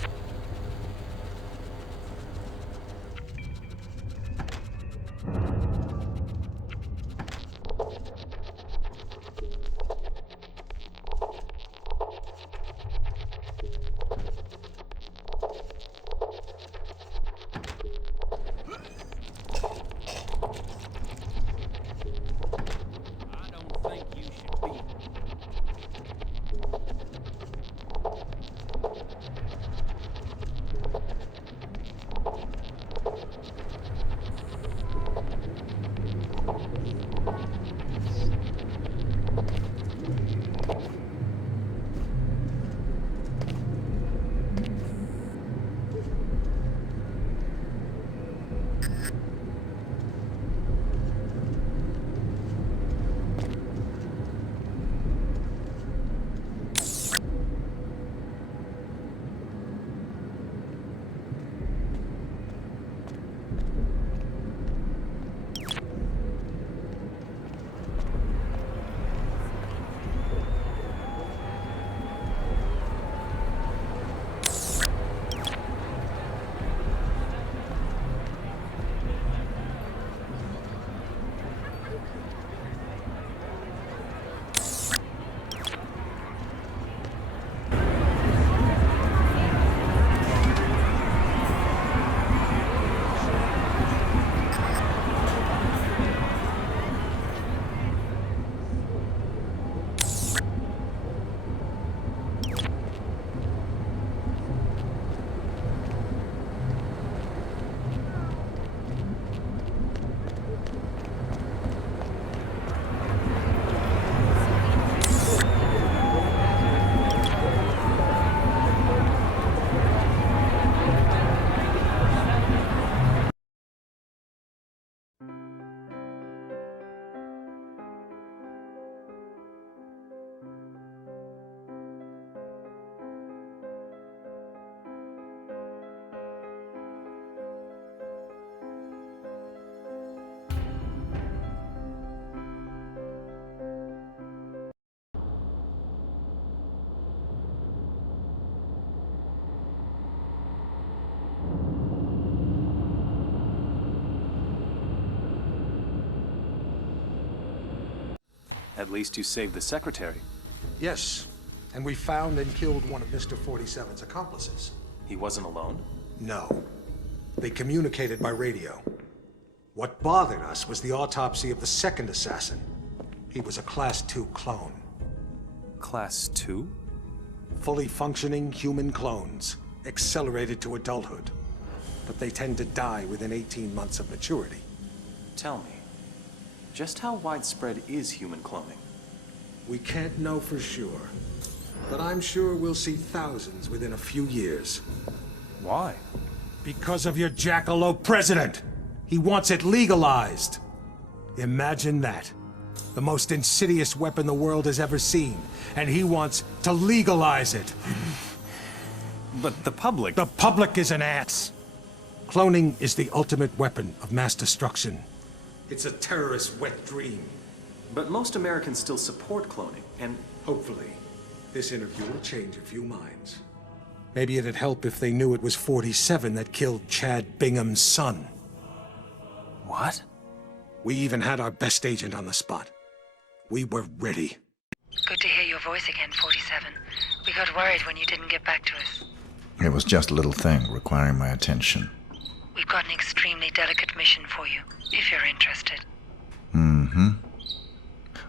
At least you saved the secretary. Yes, and we found and killed one of Mr. 47's accomplices. He wasn't alone? No. They communicated by radio. What bothered us was the autopsy of the second assassin. He was a Class 2 clone. Class 2? Fully functioning human clones, accelerated to adulthood. But they tend to die within 18 months of maturity. Tell me, just how widespread is human cloning? We can't know for sure, but I'm sure we'll see thousands within a few years. Why? Because of your jackalope president! He wants it legalized! Imagine that. The most insidious weapon the world has ever seen, and he wants to legalize it. But the public... The public is an ass! Cloning is the ultimate weapon of mass destruction. It's a terrorist's wet dream. But most Americans still support cloning, and... Hopefully, this interview will change a few minds. Maybe it'd help if they knew it was 47 that killed Chad Bingham's son. What? We even had our best agent on the spot. We were ready. Good to hear your voice again, 47. We got worried when you didn't get back to us. It was just a little thing requiring my attention. We've got an extremely delicate mission for you, if you're interested. Mm-hmm.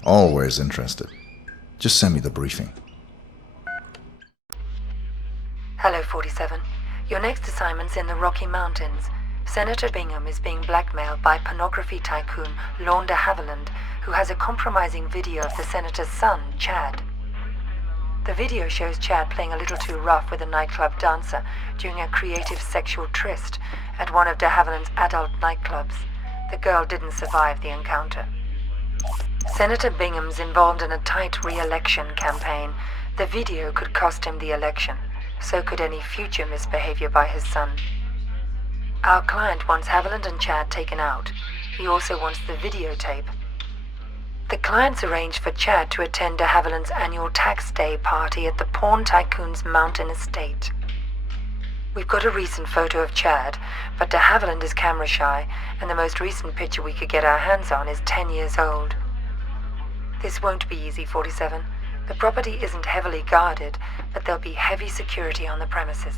Always interested. Just send me the briefing. Hello, 47. Your next assignment's in the Rocky Mountains. Senator Bingham is being blackmailed by pornography tycoon Lorne de Havilland, who has a compromising video of the senator's son, Chad. The video shows Chad playing a little too rough with a nightclub dancer during a creative sexual tryst at one of de Havilland's adult nightclubs. The girl didn't survive the encounter. Senator Bingham's involved in a tight re-election campaign. The video could cost him the election. So could any future misbehavior by his son. Our client wants Haviland and Chad taken out. He also wants the videotape. The client's arranged for Chad to attend de Haviland's annual tax day party at the porn tycoon's mountain estate. We've got a recent photo of Chad, but de Havilland is camera shy, and the most recent picture we could get our hands on is 10 years old. This won't be easy, 47. The property isn't heavily guarded, but there'll be heavy security on the premises.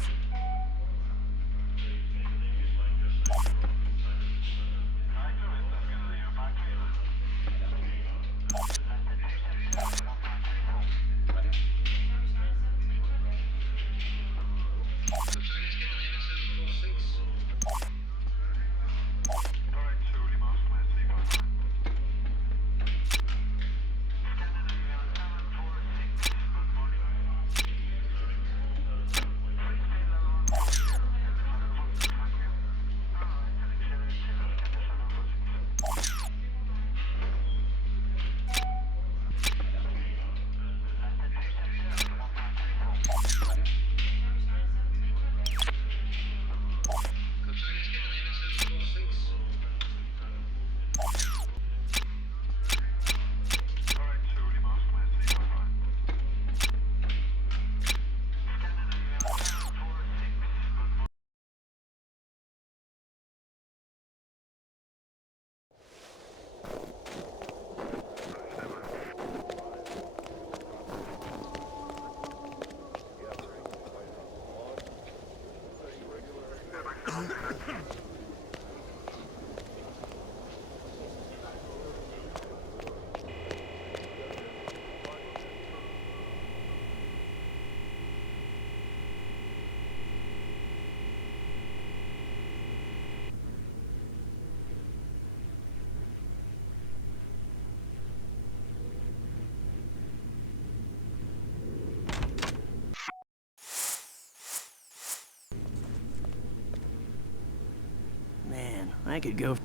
Man, I could go...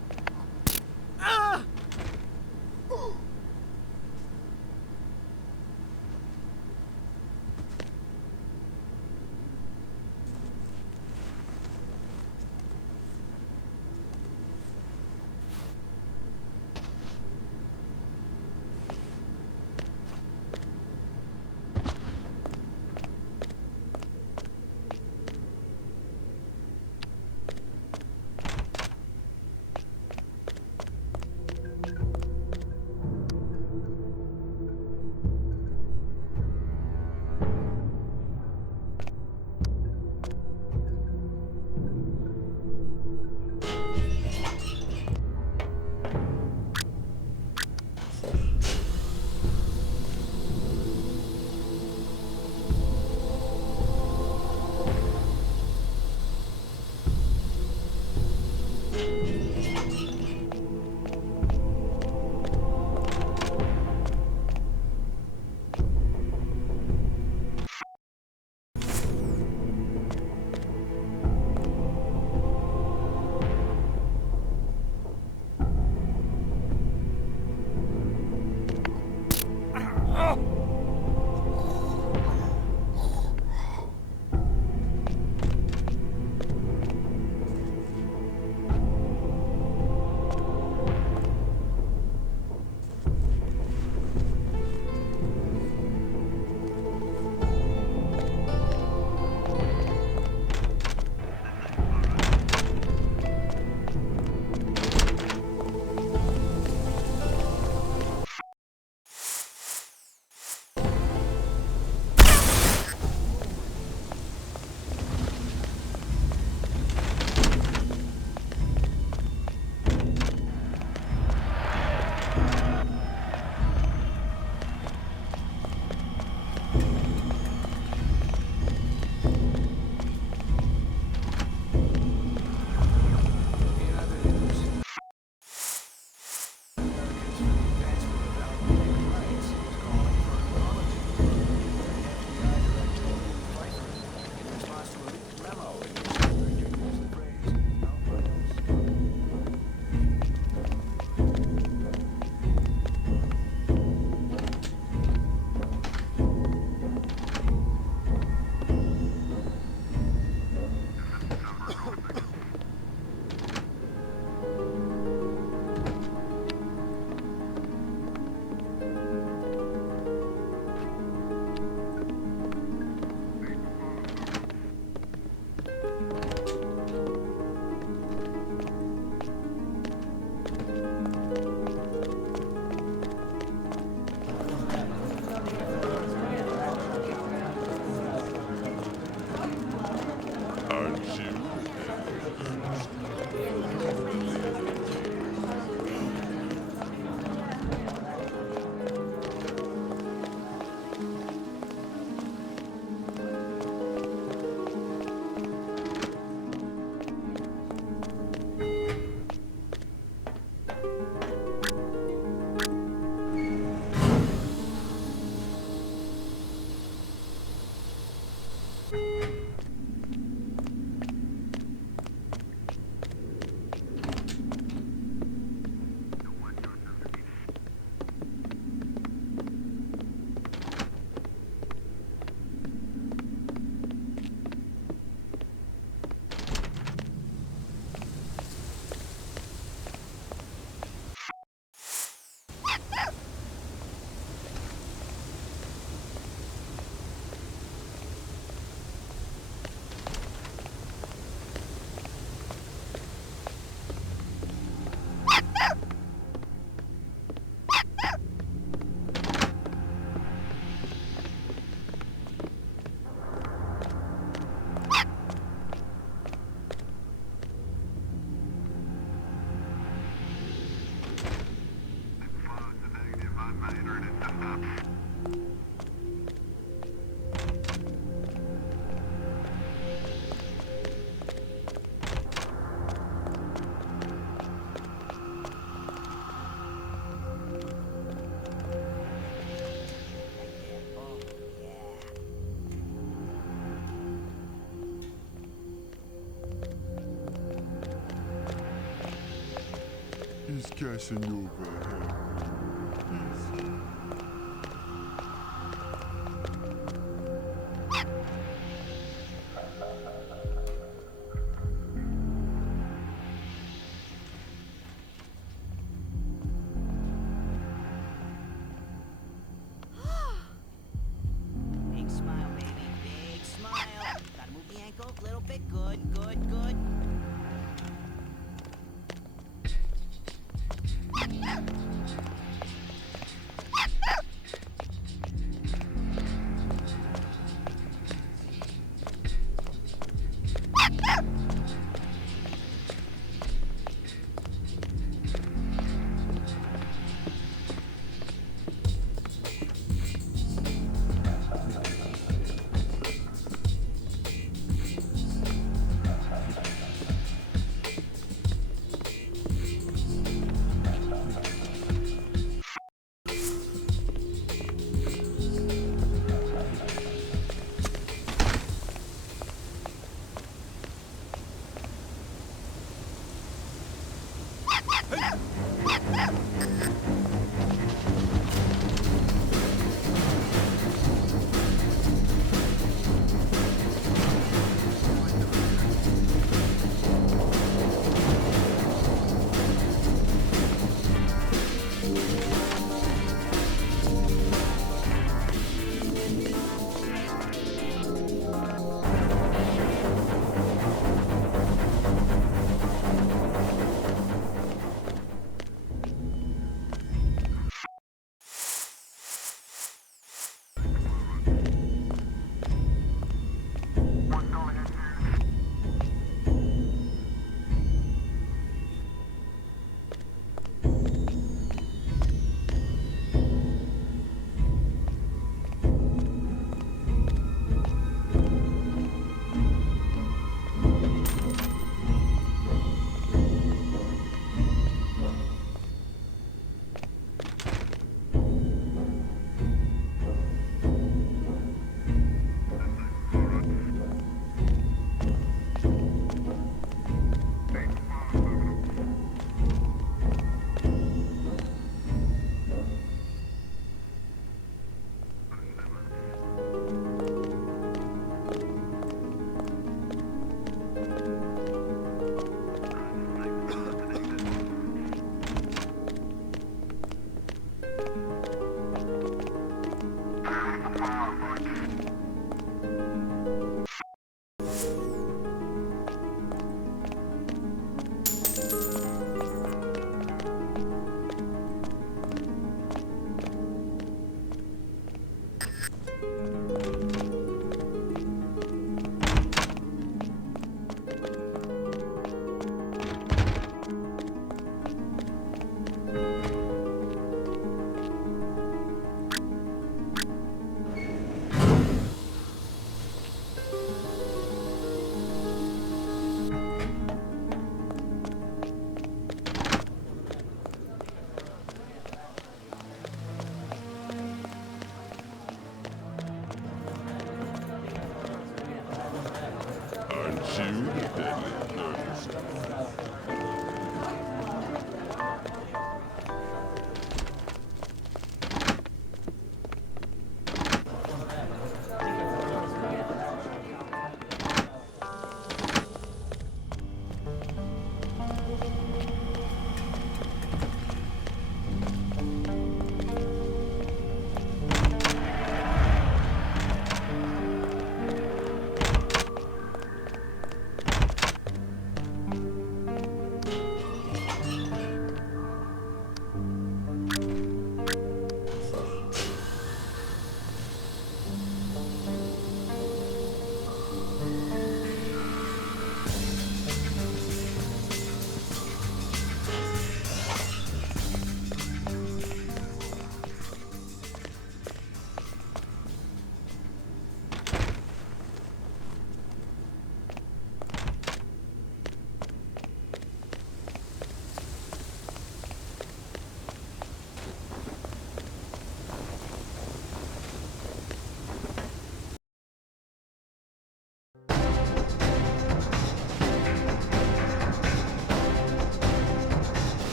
He's Casanova. Big smile, baby. Big smile. Gotta move the ankle a little bit. Good, good, good.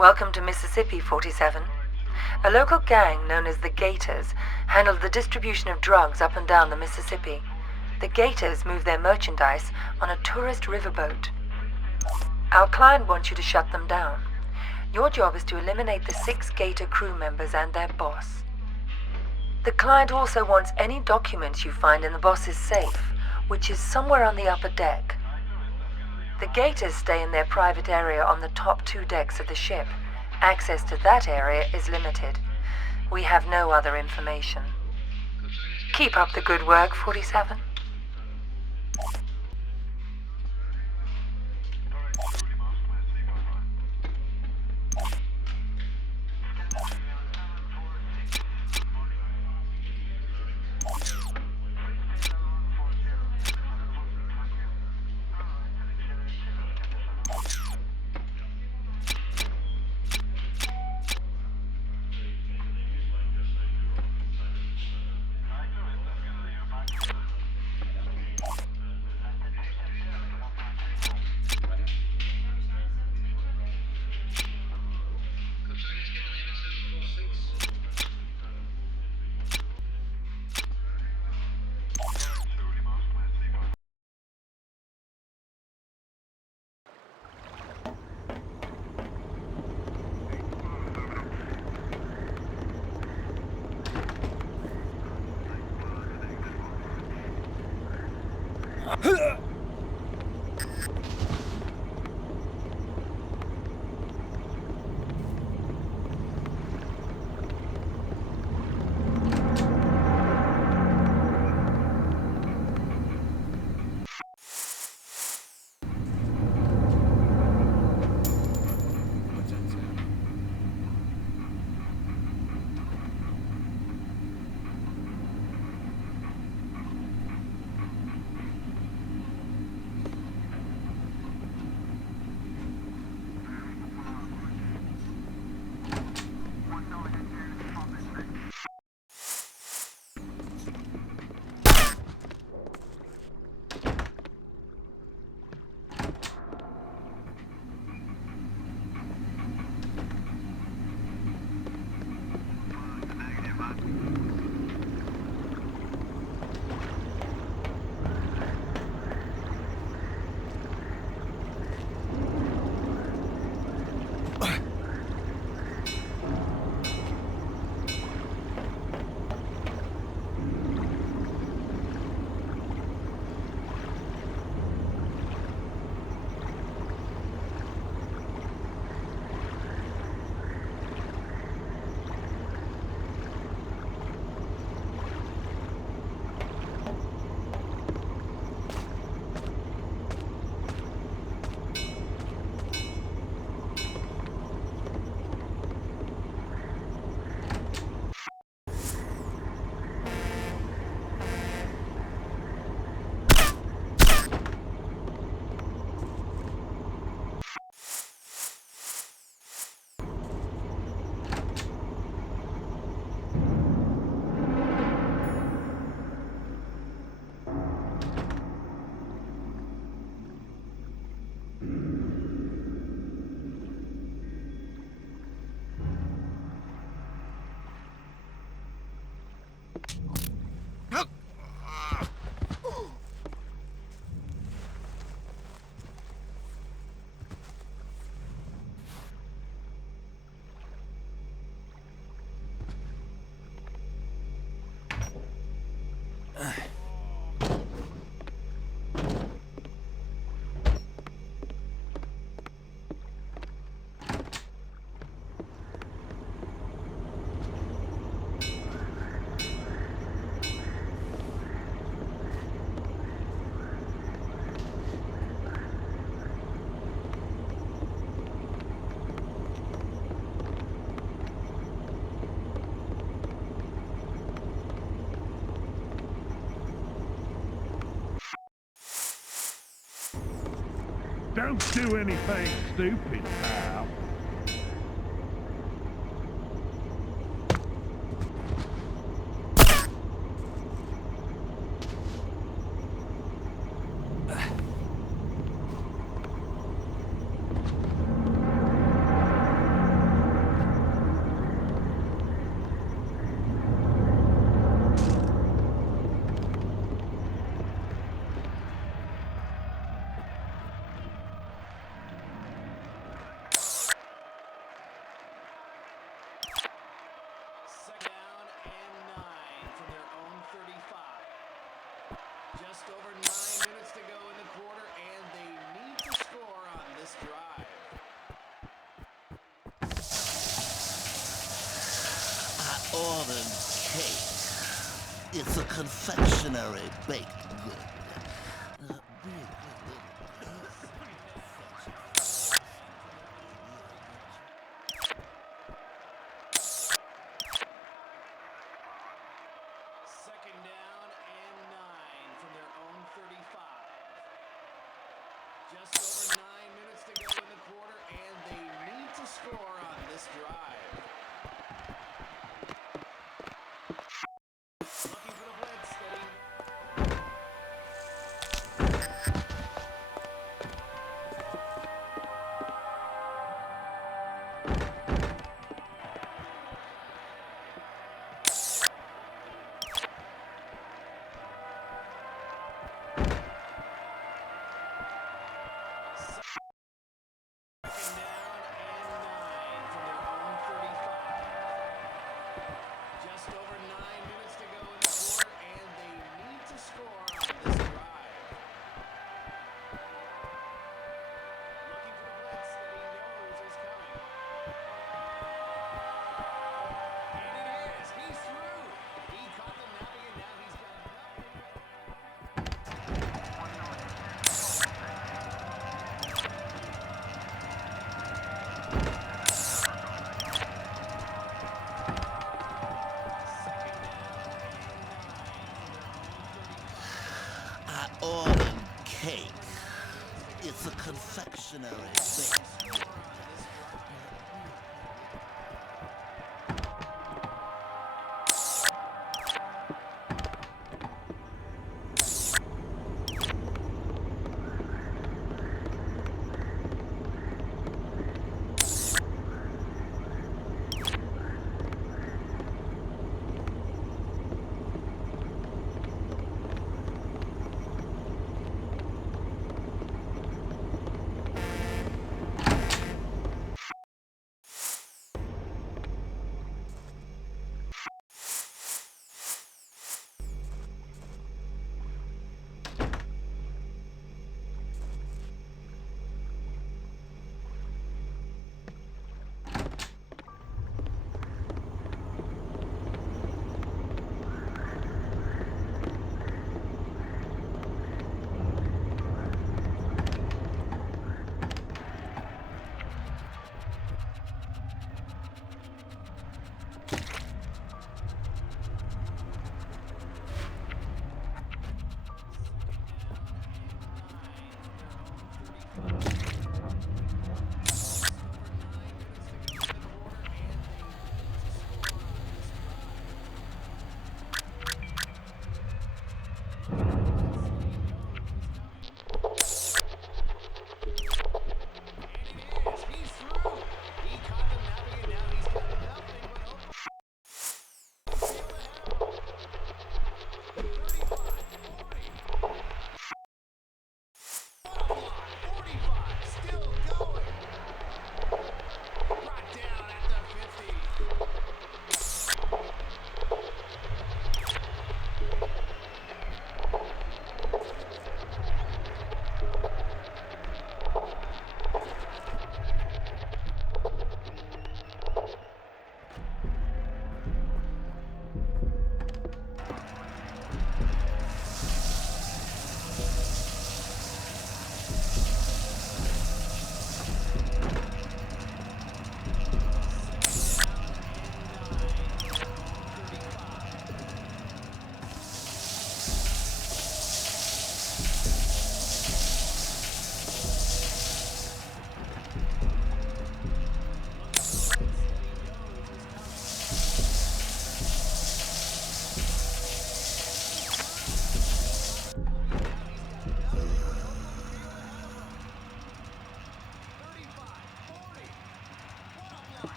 Welcome to Mississippi, 47. A local gang known as the Gators handled the distribution of drugs up and down the Mississippi. The Gators move their merchandise on a tourist riverboat. Our client wants you to shut them down. Your job is to eliminate the 6 Gator crew members and their boss. The client also wants any documents you find in the boss's safe, which is somewhere on the upper deck. The Gators stay in their private area on the top 2 decks of the ship. Access to that area is limited. We have no other information. Keep up the good work, 47. Don't do anything stupid, pal. Just over 9 minutes to go in the quarter, and they need to score on this drive. I ordered cake. It's a confectionery baked good. Second down and 9 from their own 35. Just over 9 minutes to go in the quarter, and they need to score on this drive. Looking for the blitz, steady. Just over 9 minutes to go in the quarter, and they need to score on this drive. Looking for the blitz that he knows is coming. And it is. He's through. He caught the nappy, and now he's got nothing but I ordered cake. It's a confectionery baked good.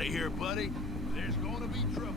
out of here, buddy. There's gonna be trouble.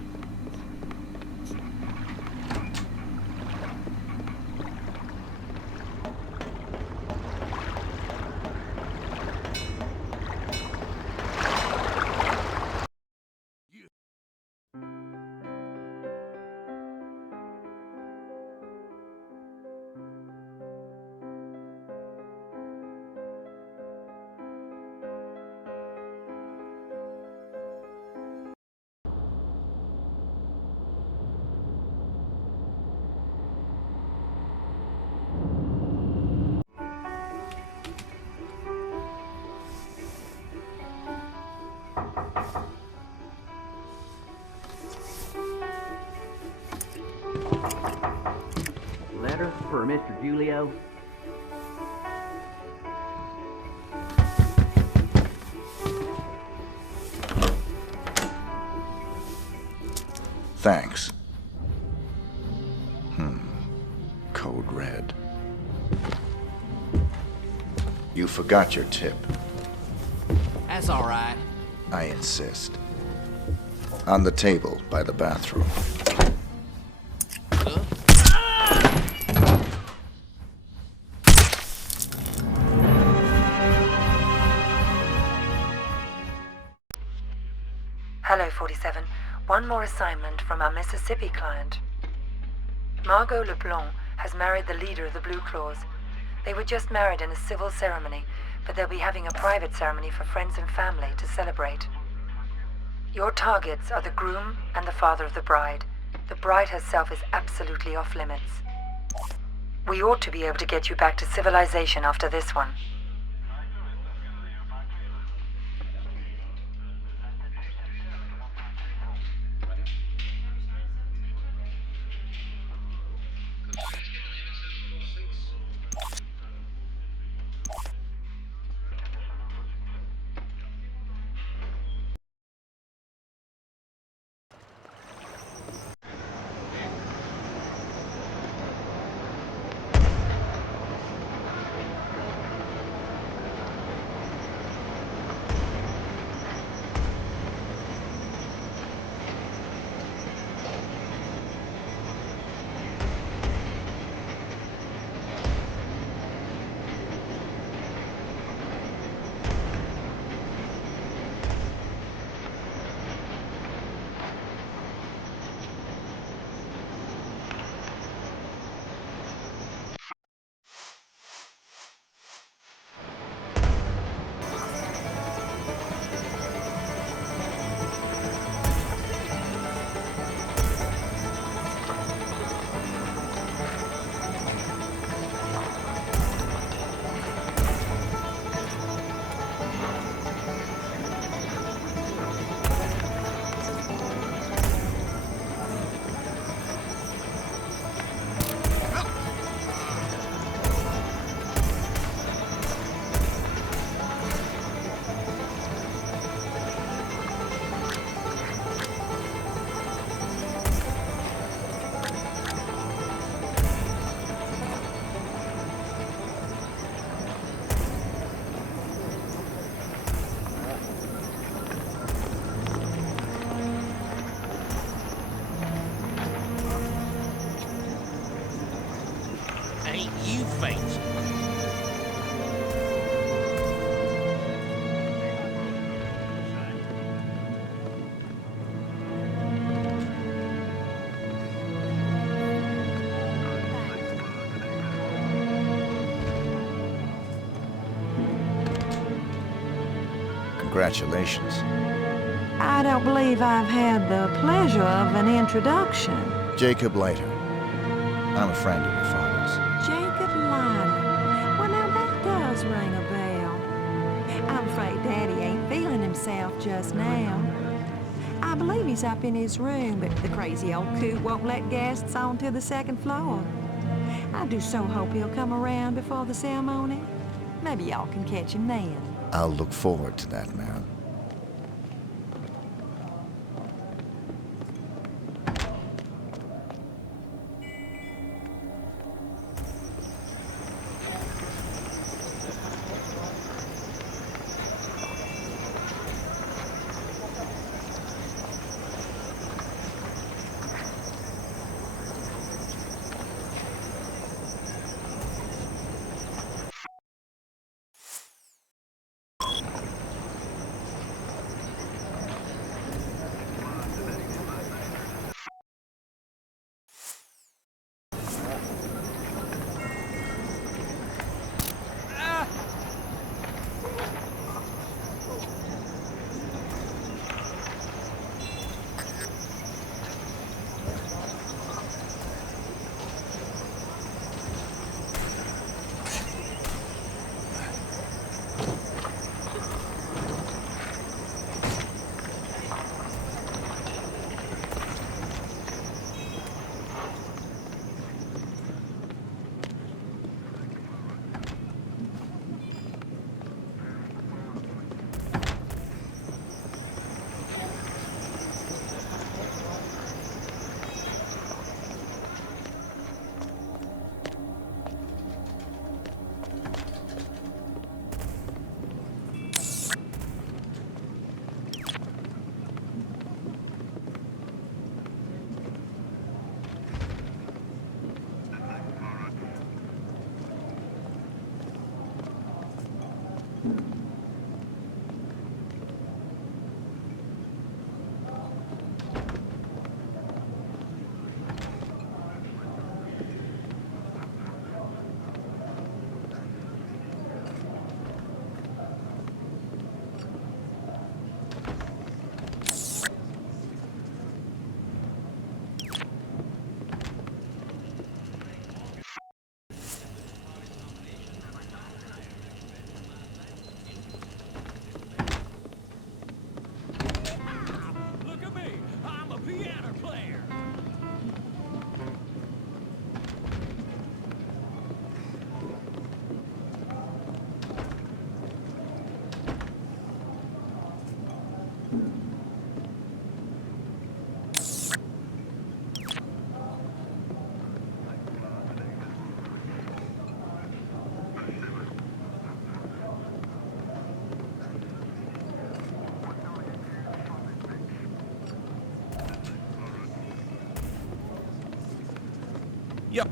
Letter for Mr. Julio. Thanks. Code red. You forgot your tip. That's all right. I insist. On the table by the bathroom. Hello, 47. One more assignment from our Mississippi client. Margot LeBlanc has married the leader of the Blue Claws. They were just married in a civil ceremony, but they'll be having a private ceremony for friends and family to celebrate. Your targets are the groom and the father of the bride. The bride herself is absolutely off limits. We ought to be able to get you back to civilization after this one. Ain't you famous? Congratulations. I don't believe I've had the pleasure of an introduction. Jacob Leiter. I'm a friend of your father's. Jacob Leiter. Well, now that does ring a bell. I'm afraid Daddy ain't feeling himself just now. I believe he's up in his room, but the crazy old coot won't let guests onto the second floor. I do so hope he'll come around before the ceremony. Maybe y'all can catch him then. I'll look forward to that, man. Look at me! I'm a piano player! Yep.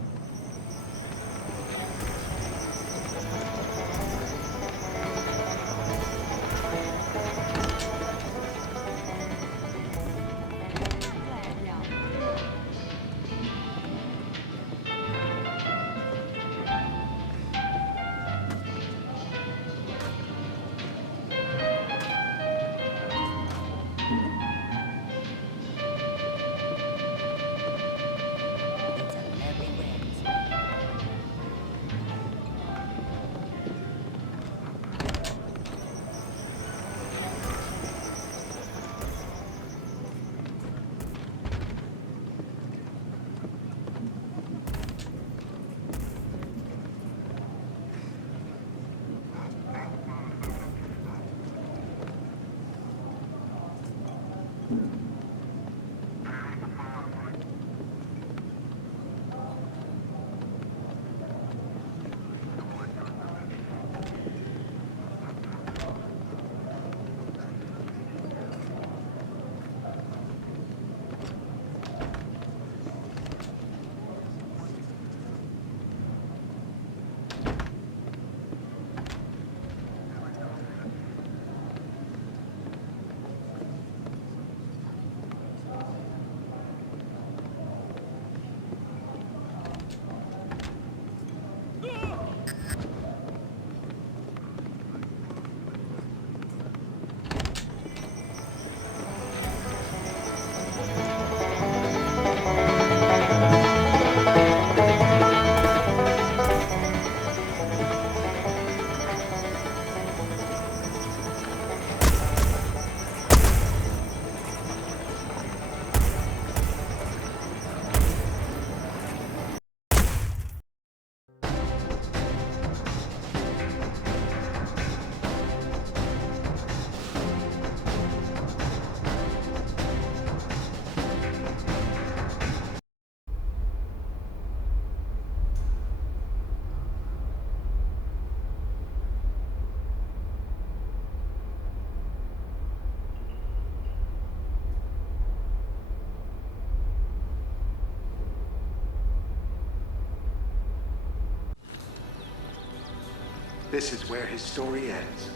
This is where his story ends.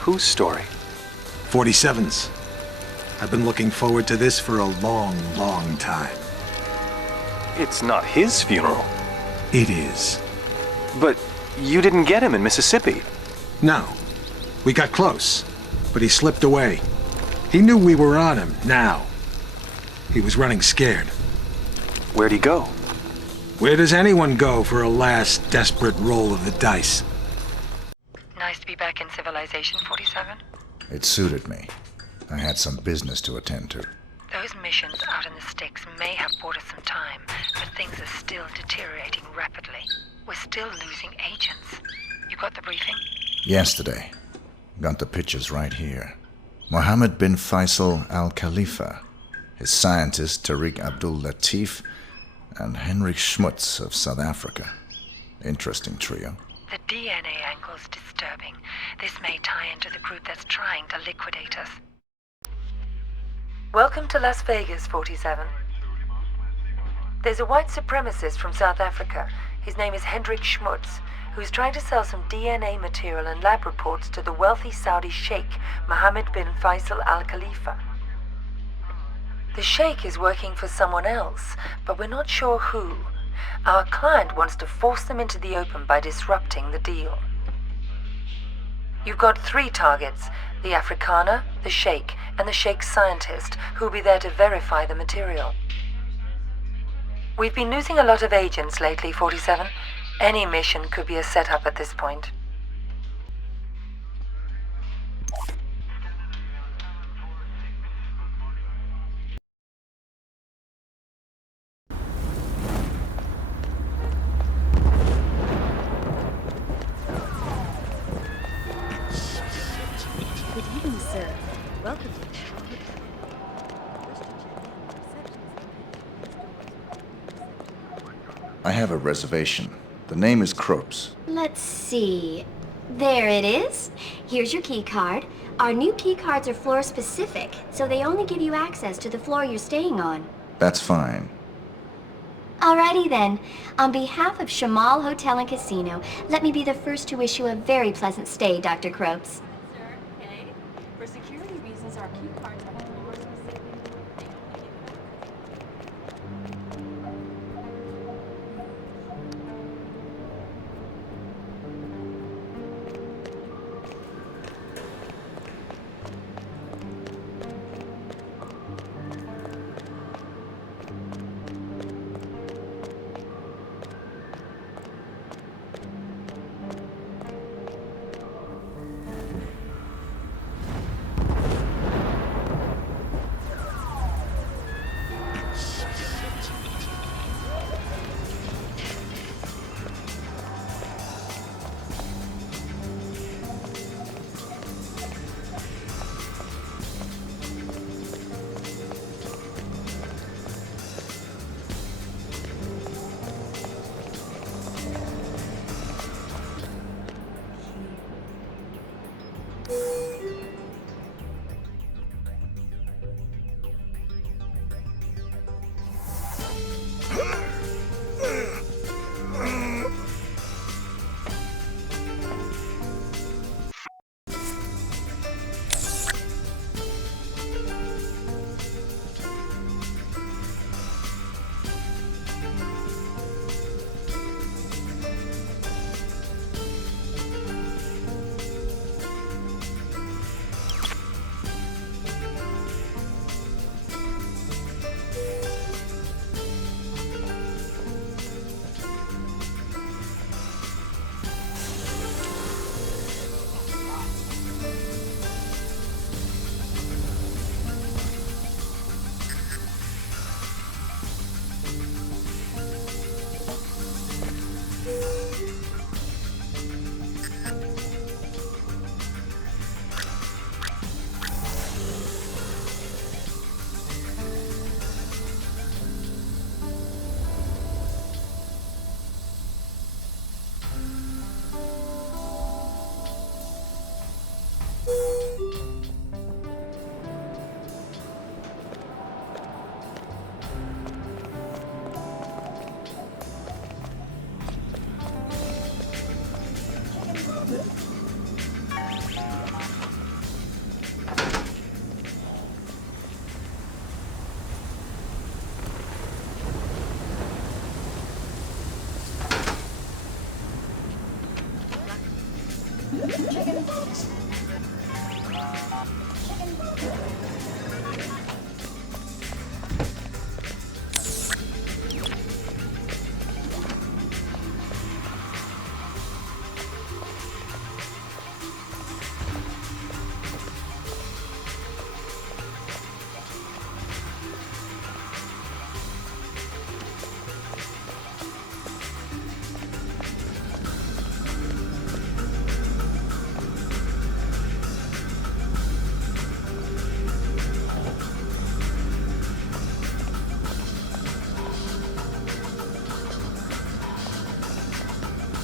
Whose story? 47's. I've been looking forward to this for a long, long time. It's not his funeral. It is. But you didn't get him in Mississippi. No. We got close, but he slipped away. He knew we were on him, now. He was running scared. Where'd he go? Where does anyone go for a last desperate roll of the dice? Nice to be back in civilization, 47. It suited me. I had some business to attend to. Those missions out in the sticks may have bought us some time, but things are still deteriorating rapidly. We're still losing agents. You got the briefing? Yesterday. Got the pictures right here. Mohammed bin Faisal al-Khalifa, his scientist Tariq Abdul Latif, and Henrik Schmutz of South Africa. Interesting trio. The DNA angle's disturbing. This may tie into the group that's trying to liquidate us. Welcome to Las Vegas, 47. There's a white supremacist from South Africa. His name is Henrik Schmutz. who's trying to sell some DNA material and lab reports to the wealthy Saudi sheikh Mohammed bin Faisal Al Khalifa. The sheikh is working for someone else, but we're not sure who. Our client wants to force them into the open by disrupting the deal. You've got 3 targets, the Afrikaner, the sheikh, and the sheikh's scientist, who'll be there to verify the material. We've been losing a lot of agents lately, 47. Any mission could be a setup at this point. Good evening, sir. Welcome. I have a reservation. The name is Kropes. Let's see. There it is. Here's your key card. Our new key cards are floor specific, so they only give you access to the floor you're staying on. That's fine. Alrighty then. On behalf of Shamal Hotel and Casino, let me be the first to wish you a very pleasant stay, Dr. Kropes. Sir, okay. For security reasons, our key cards are floor specific.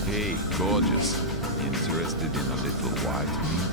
Hey, gorgeous. Interested in a little white meat?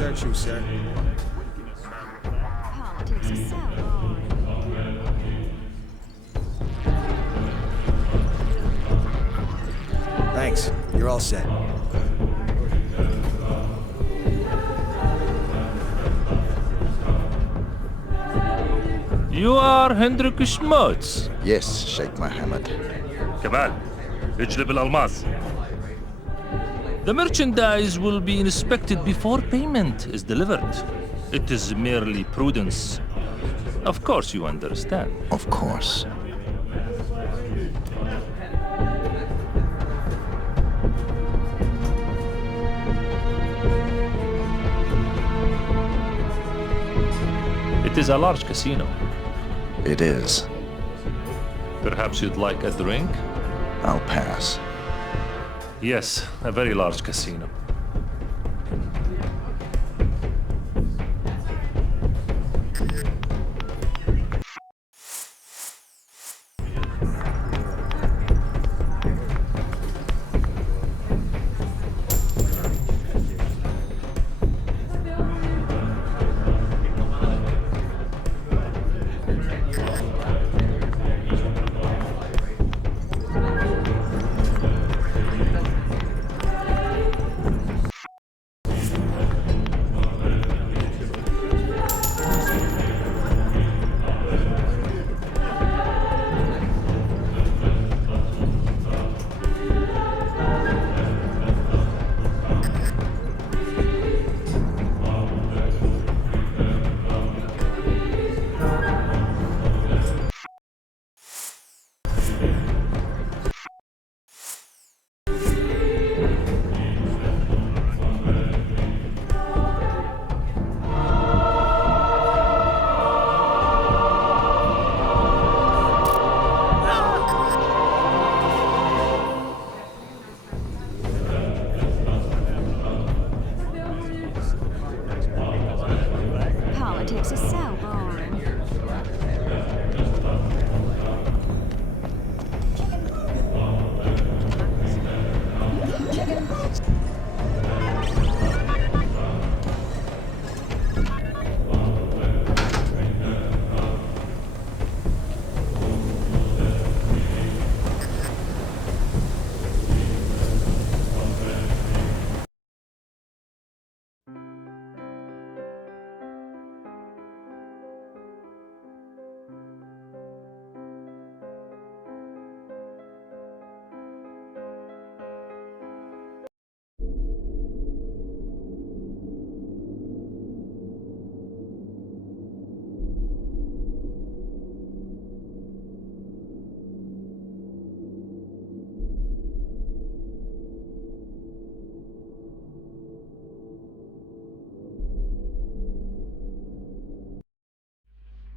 search you, sir. Politics is so boring. Thanks. You're all set. You are Hendrik Schmutz. Yes, Sheikh Mohammed. كمان اجلب الألماس. The merchandise will be inspected before payment is delivered. It is merely prudence. Of course you understand. Of course. It is a large casino. It is. Perhaps you'd like a drink? I'll pass. Yes, a very large casino. Politics is so boring.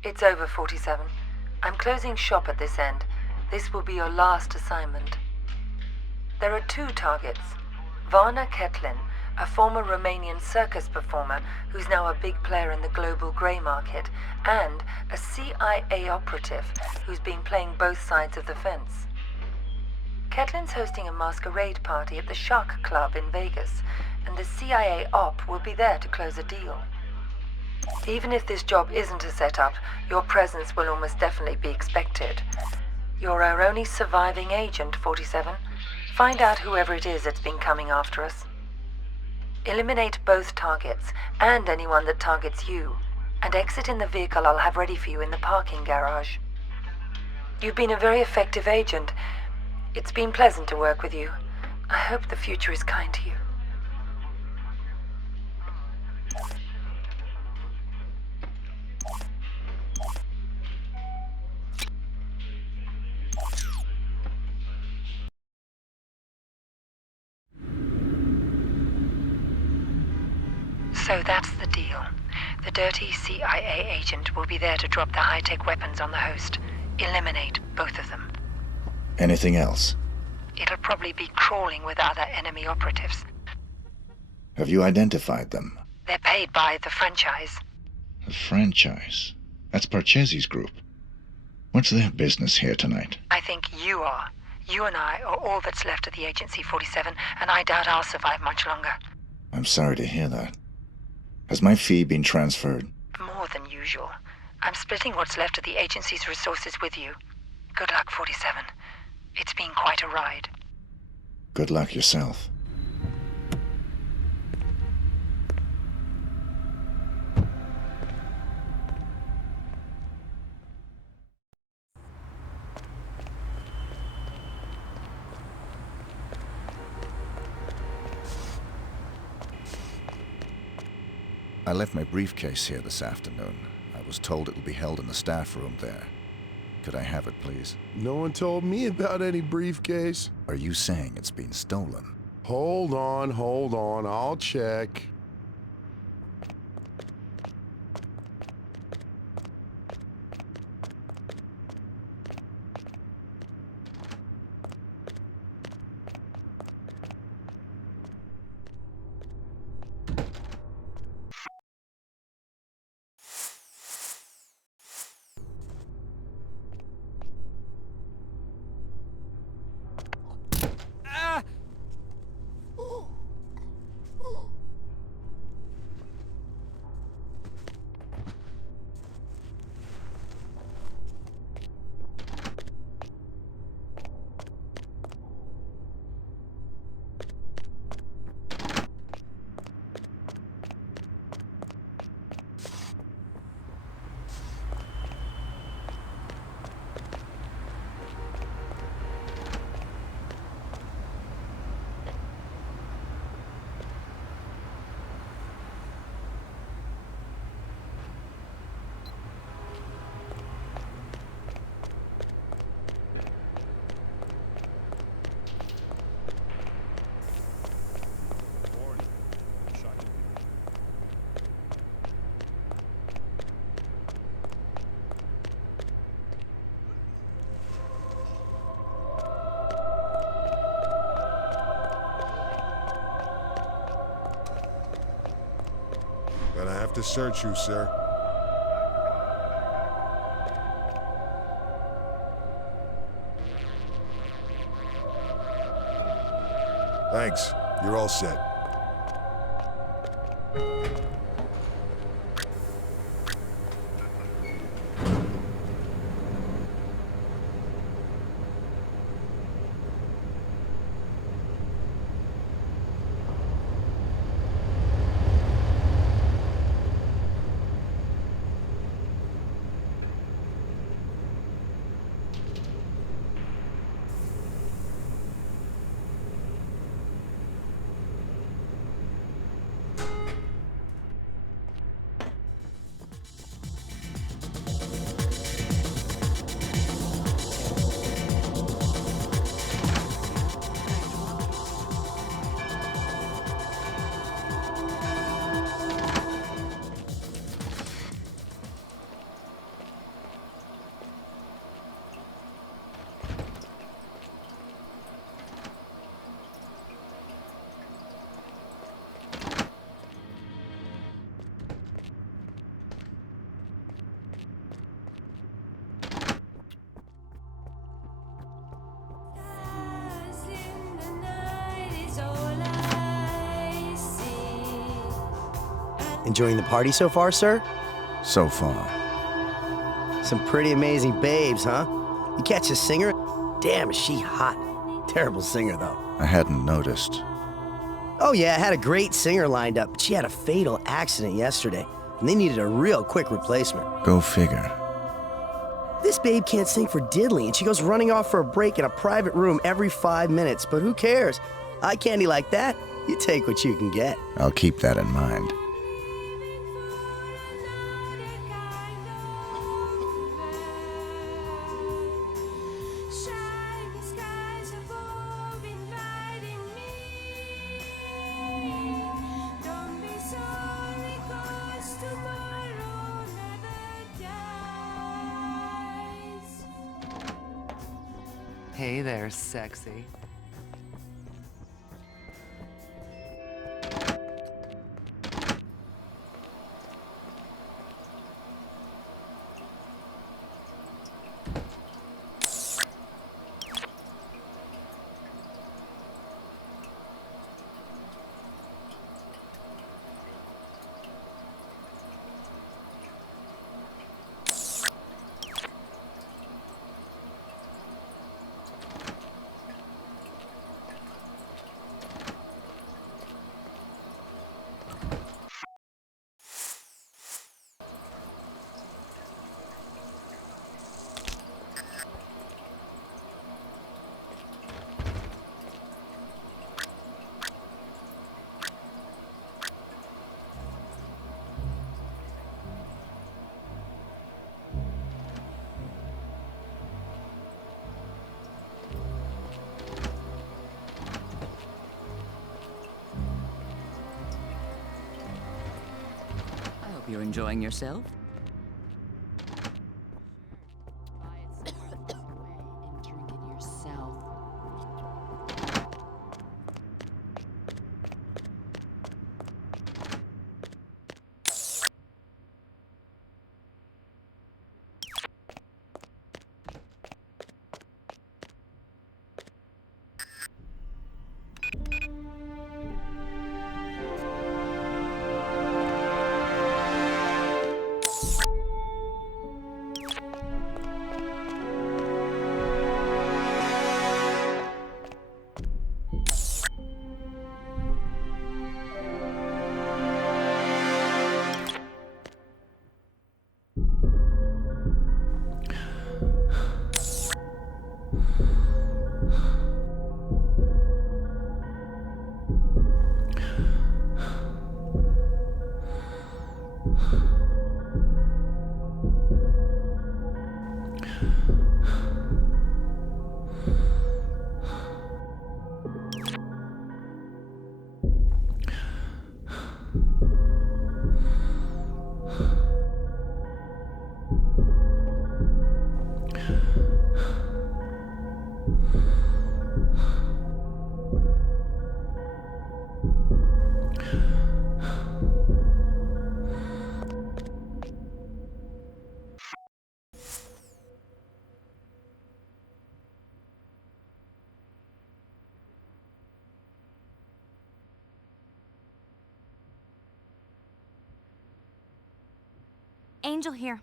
It's over, 47. I'm closing shop at this end. This will be your last assignment. There are two targets. Varna Ketlin, a former Romanian circus performer who's now a big player in the global grey market, and a CIA operative who's been playing both sides of the fence. Ketlin's hosting a masquerade party at the Shark Club in Vegas, and the CIA op will be there to close a deal. Even if this job isn't a setup, your presence will almost definitely be expected. You're our only surviving agent, 47. Find out whoever it is that's been coming after us. Eliminate both targets, and anyone that targets you, and exit in the vehicle I'll have ready for you in the parking garage. You've been a very effective agent. It's been pleasant to work with you. I hope the future is kind to you. So that's the deal. The dirty CIA agent will be there to drop the high-tech weapons on the host. Eliminate both of them. Anything else? It'll probably be crawling with other enemy operatives. Have you identified them? They're paid by the franchise. The franchise? That's Parcheesi's group. What's their business here tonight? I think you are. You and I are all that's left of the Agency 47, and I doubt I'll survive much longer. I'm sorry to hear that. Has my fee been transferred? More than usual. I'm splitting what's left of the agency's resources with you. Good luck, 47. It's been quite a ride. Good luck yourself. I left my briefcase here this afternoon. I was told it will be held in the staff room there. Could I have it, please? No one told me about any briefcase. Are you saying it's been stolen? Hold on, I'll check. Gonna have to search you, sir. Thanks. You're all set. Enjoying the party so far, sir? So far. Some pretty amazing babes, huh? You catch a singer? Damn, is she hot. Terrible singer, though. I hadn't noticed. Oh, yeah, I had a great singer lined up, but she had a fatal accident yesterday, and they needed a real quick replacement. Go figure. This babe can't sing for diddly, and she goes running off for a break in a private room every 5 minutes, but who cares? Eye candy like that, you take what you can get. I'll keep that in mind. Hey there, sexy. You're enjoying yourself? Angel here.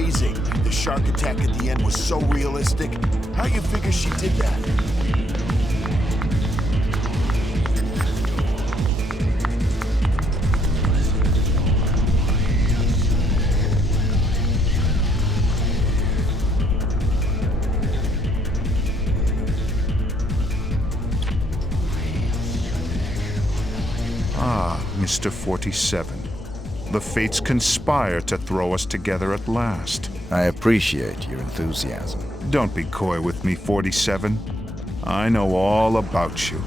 amazing. The shark attack at the end was so realistic. How you figure she did that? Ah, Mr. 47. The fates conspire to throw us together at last. I appreciate your enthusiasm. Don't be coy with me, 47. I know all about you.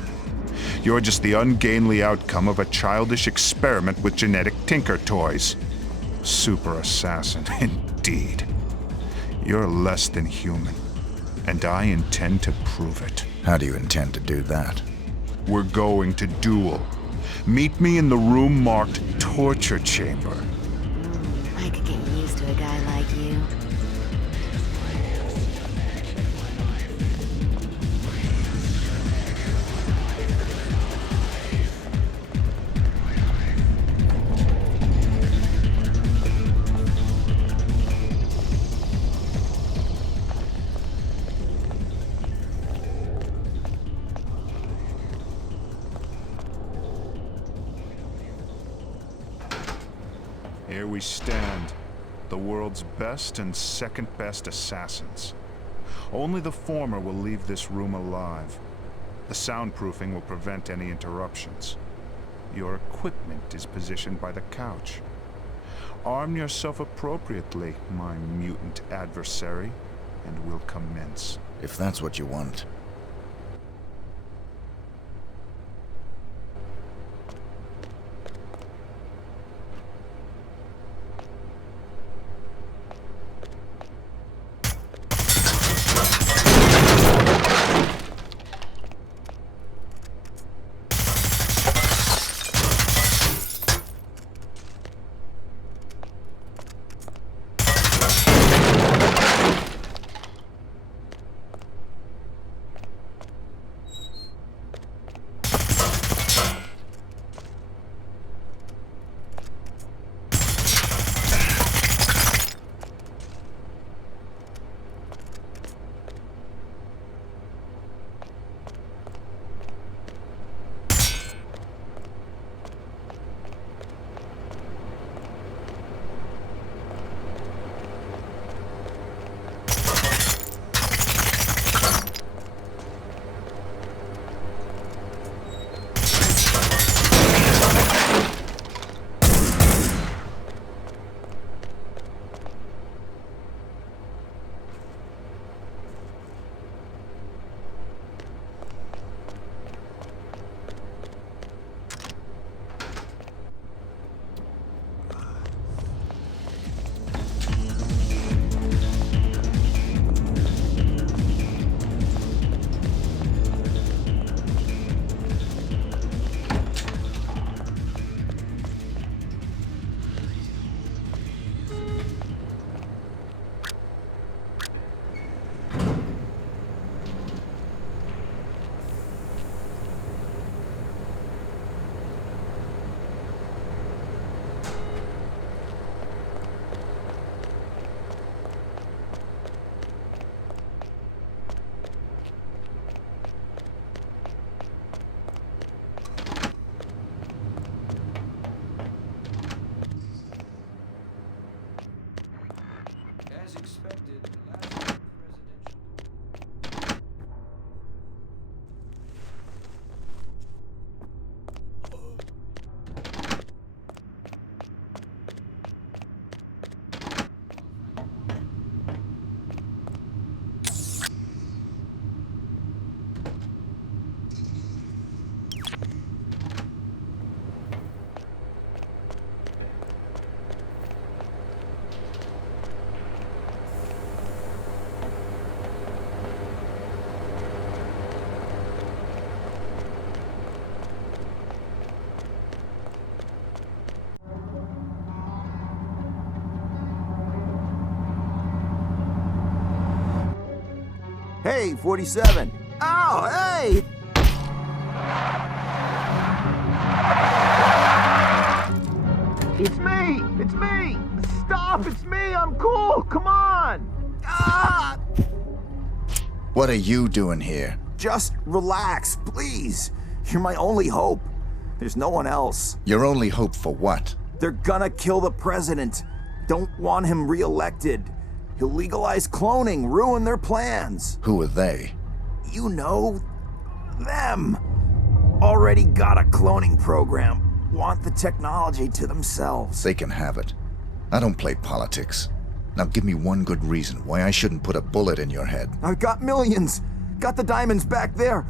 You're just the ungainly outcome of a childish experiment with genetic tinker toys. Super assassin, indeed. You're less than human, and I intend to prove it. How do you intend to do that? We're going to duel. Meet me in the room marked Torture Chamber. I could get used to a guy like you. Here we stand, the world's best and second best assassins. Only the former will leave this room alive. The soundproofing will prevent any interruptions. Your equipment is positioned by the couch. Arm yourself appropriately, my mutant adversary, and we'll commence. If that's what you want. As expected, the last presidential... Hey, 47. Oh, hey! It's me! It's me! stop! It's me! I'm cool! Come on! Ah! What are you doing here? Just relax, please. You're my only hope. There's no one else. Your only hope for what? They're gonna kill the president. Don't want him re-elected. He'll legalize cloning, ruin their plans. Who are they? You know, them. Already got a cloning program. Want the technology to themselves. They can have it. I don't play politics. Now give me one good reason why I shouldn't put a bullet in your head. I've got millions. Got the diamonds back there.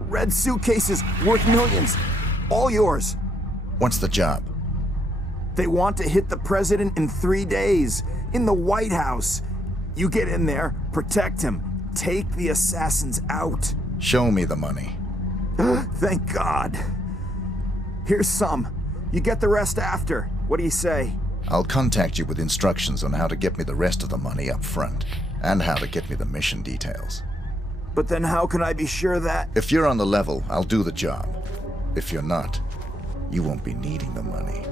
Red suitcases worth millions. All yours. What's the job? They want to hit the president in 3 days. In the White House. You get in there, protect him, take the assassins out. Show me the money. Thank God. Here's some. You get the rest after. What do you say? I'll contact you with instructions on how to get me the rest of the money up front, and how to get me the mission details. But then how can I be sure that... If you're on the level, I'll do the job. If you're not, you won't be needing the money.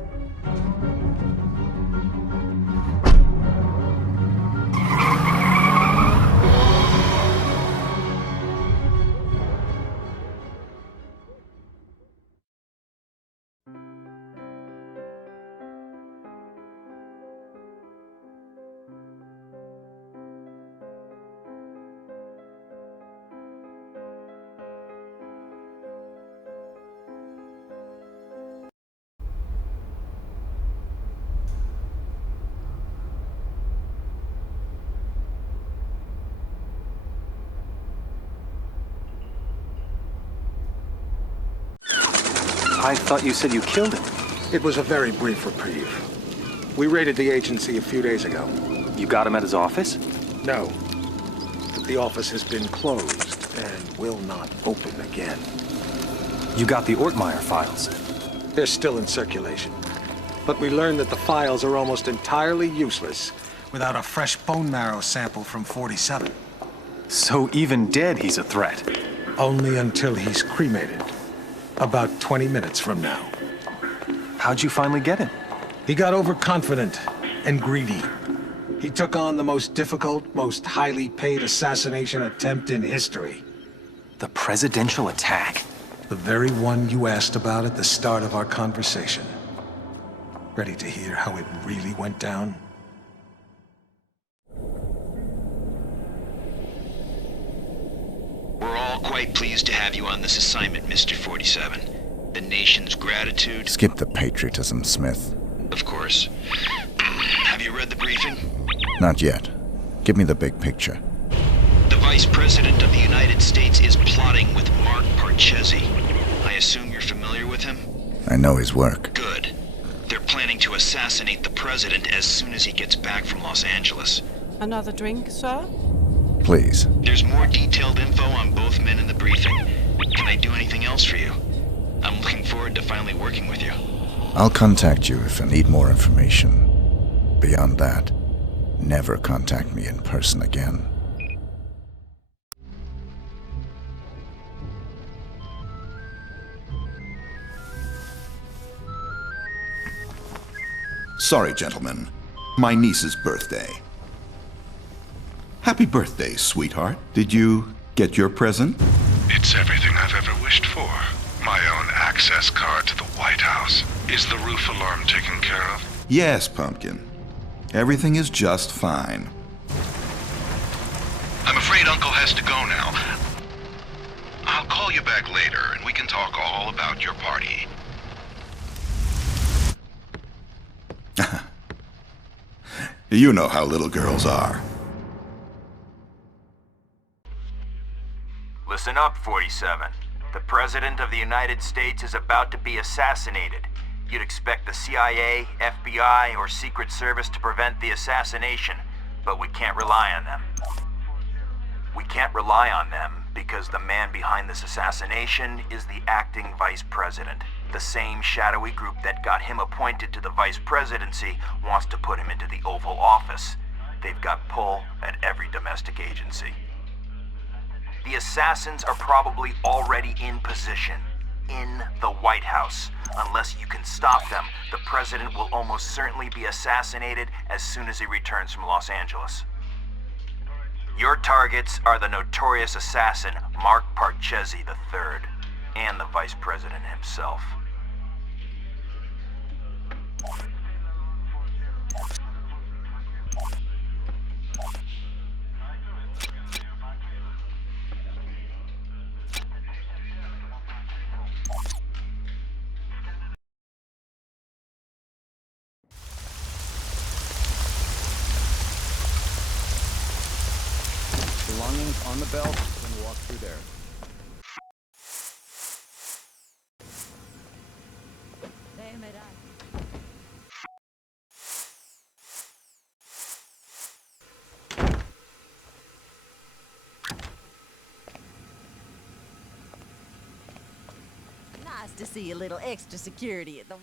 I thought you said you killed him. It was a very brief reprieve. We raided the agency a few days ago. You got him at his office? No. But the office has been closed and will not open again. You got the Ortmeyer files? They're still in circulation. But we learned that the files are almost entirely useless without a fresh bone marrow sample from 47. So even dead, he's a threat? Only until he's cremated. About 20 minutes from now. How'd you finally get him? He got overconfident and greedy. He took on the most difficult, most highly paid assassination attempt in history. The presidential attack? The very one you asked about at the start of our conversation. Ready to hear how it really went down? We're all quite pleased to have you on this assignment, Mr. 47. The nation's gratitude... Skip the patriotism, Smith. Of course. Have you read the briefing? Not yet. Give me the big picture. The Vice President of the United States is plotting with Mark Parchesi. I assume you're familiar with him? I know his work. Good. They're planning to assassinate the President as soon as he gets back from Los Angeles. Another drink, sir? Please. There's more detailed info on both men in the briefing. Can I do anything else for you? I'm looking forward to finally working with you. I'll contact you if I need more information. Beyond that, never contact me in person again. Sorry, gentlemen. My niece's birthday. Happy birthday, sweetheart. Did you get your present? It's everything I've ever wished for. My own access card to the White House. Is the roof alarm taken care of? Yes, Pumpkin. Everything is just fine. I'm afraid Uncle has to go now. I'll call you back later and we can talk all about your party. You know how little girls are. Listen up, 47. The President of the United States is about to be assassinated. You'd expect the CIA, FBI, or Secret Service to prevent the assassination, but we can't rely on them. We can't rely on them because the man behind this assassination is the acting Vice President. The same shadowy group that got him appointed to the Vice Presidency wants to put him into the Oval Office. They've got pull at every domestic agency. The assassins are probably already in position, in the White House. Unless you can stop them, the president will almost certainly be assassinated as soon as he returns from Los Angeles. Your targets are the notorious assassin Mark Parchesi III and the vice president himself. Belongings on the belt, then walk through there. Nice to see a little extra security at the...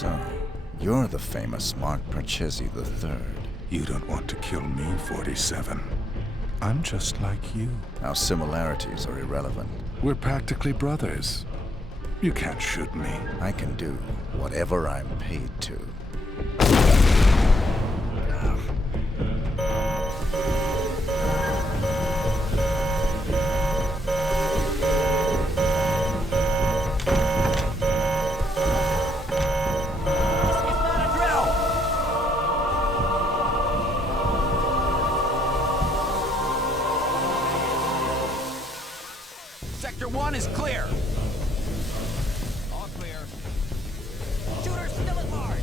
So, you're the famous Mark Parchesi III. You don't want to kill me, 47. I'm just like you. Our similarities are irrelevant. We're practically brothers. You can't shoot me. I can do whatever I'm paid to. Sector 1 is clear. All clear. Shooter's still at large.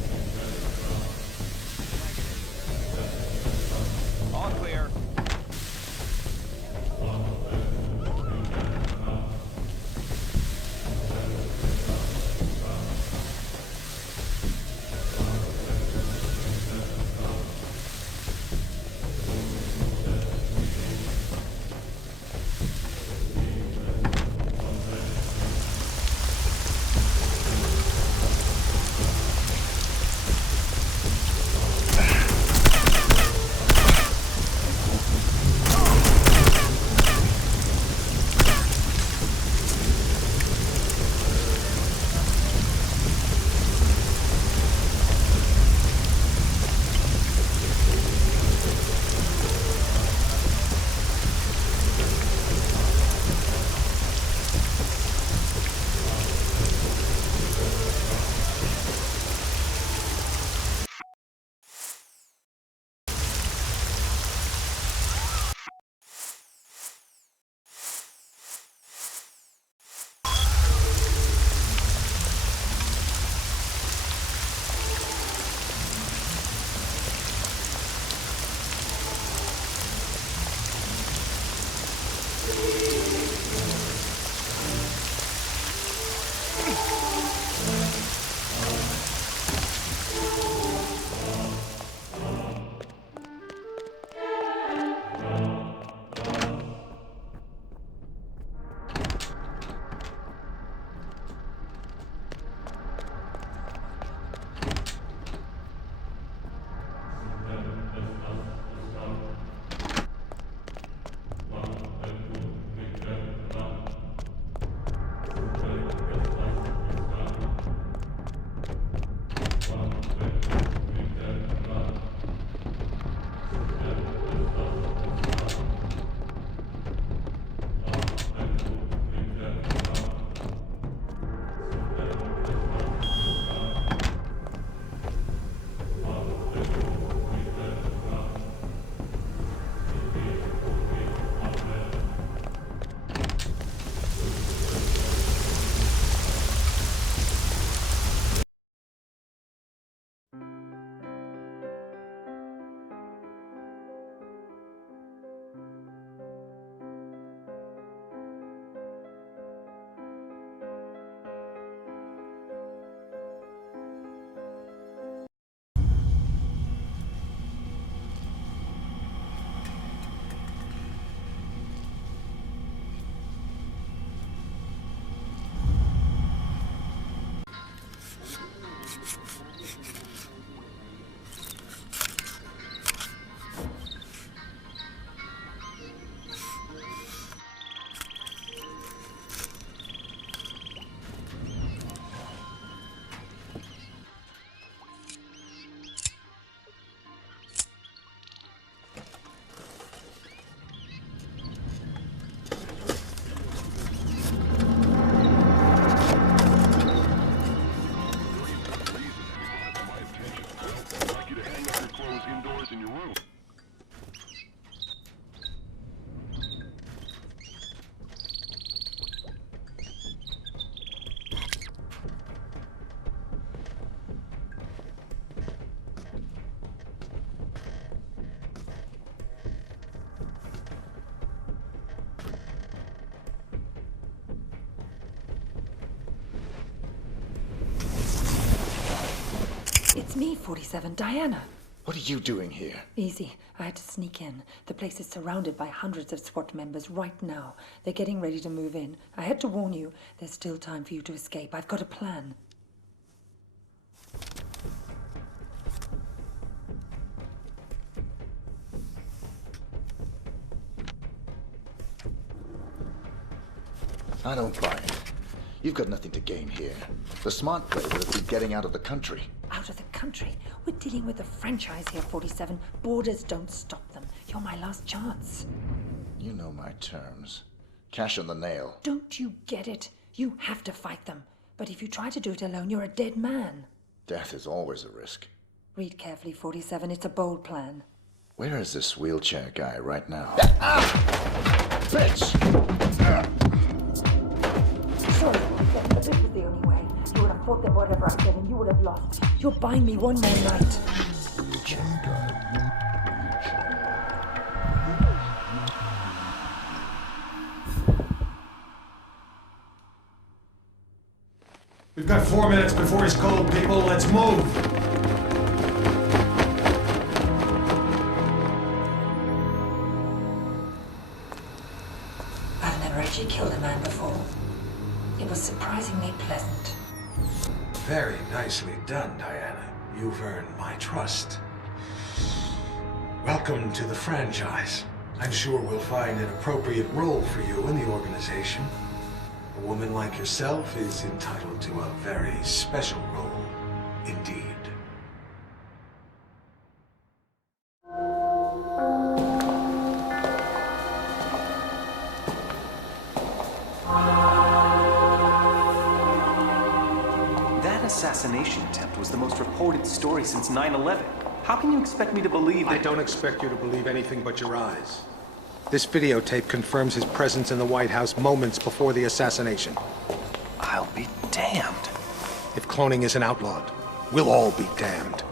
All clear. It's me, 47, Diana. What are you doing here? Easy. I had to sneak in. The place is surrounded by hundreds of SWAT members right now. They're getting ready to move in. I had to warn you, there's still time for you to escape. I've got a plan. I don't buy it. You've got nothing to gain here. The smart play would have been getting out of the country. Out of the country? We're dealing with a franchise here, 47. Borders don't stop them. You're my last chance. You know my terms. Cash on the nail. Don't you get it? You have to fight them. But if you try to do it alone, you're a dead man. Death is always a risk. Read carefully, 47. It's a bold plan. Where is this wheelchair guy right now? Bitch! Sorry, 47, but this was the only way. You would have fought them whatever I said, and you would have lost. You're buying me one more night. We've got 4 minutes before he's cold, people. Let's move. I've never actually killed a man before. It was surprisingly pleasant. Very nicely done, Diana. You've earned my trust. Welcome to the franchise. I'm sure we'll find an appropriate role for you in the organization. A woman like yourself is entitled to a very special role, indeed. That assassination attempt was the most reported story since 9/11. How can you expect me to believe that? I don't expect you to believe anything but your eyes. This videotape confirms his presence in the White House moments before the assassination. I'll be damned. If cloning isn't outlawed, we'll all be damned.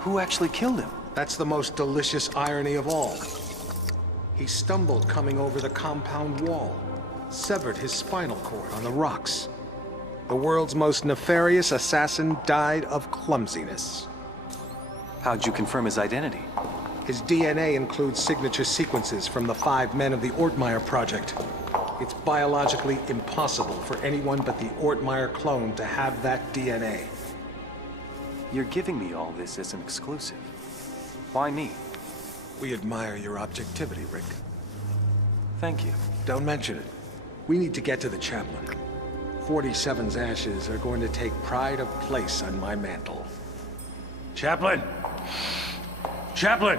Who actually killed him? That's the most delicious irony of all. He stumbled coming over the compound wall, severed his spinal cord on the rocks. The world's most nefarious assassin died of clumsiness. How'd you confirm his identity? His DNA includes signature sequences from the 5 men of the Ortmeyer project. It's biologically impossible for anyone but the Ortmeyer clone to have that DNA. You're giving me all this as an exclusive. Why me? We admire your objectivity, Rick. Thank you. Don't mention it. We need to get to the chaplain. 47's ashes are going to take pride of place on my mantle. Chaplain! Chaplain!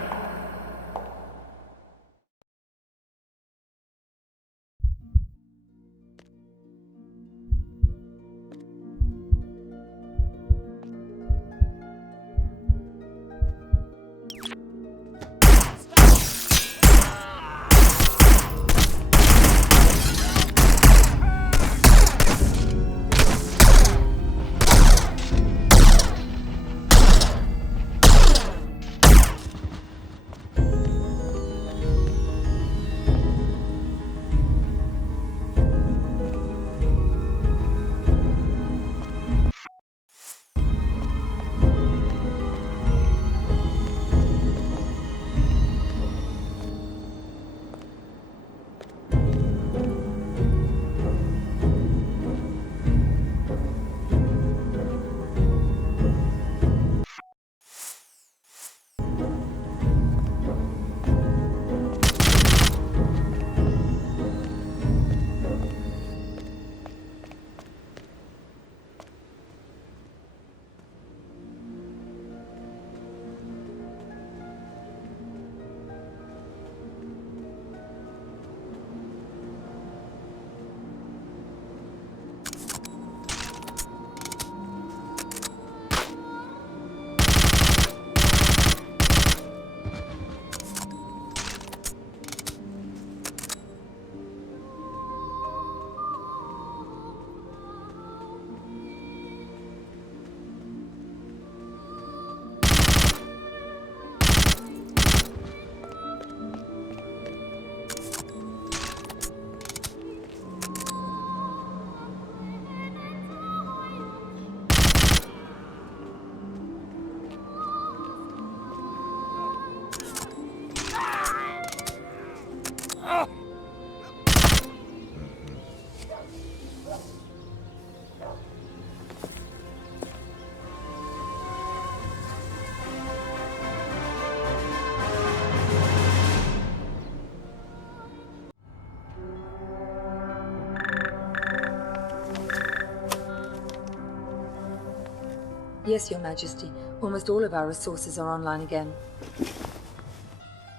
Yes, Your Majesty. Almost all of our resources are online again.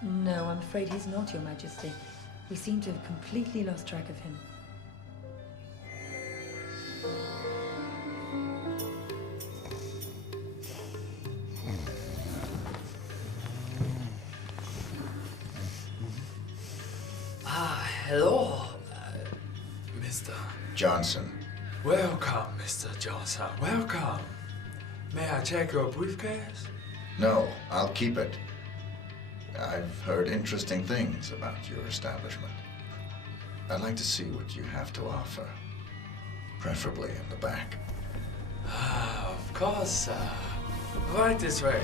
No, I'm afraid he's not, Your Majesty. We seem to have completely lost track of him. Hello, Mr. Johnson. Welcome, Mr. Johnson. Welcome. May I check your briefcase? No, I'll keep it. I've heard interesting things about your establishment. I'd like to see what you have to offer. Preferably in the back. Of course, right this way.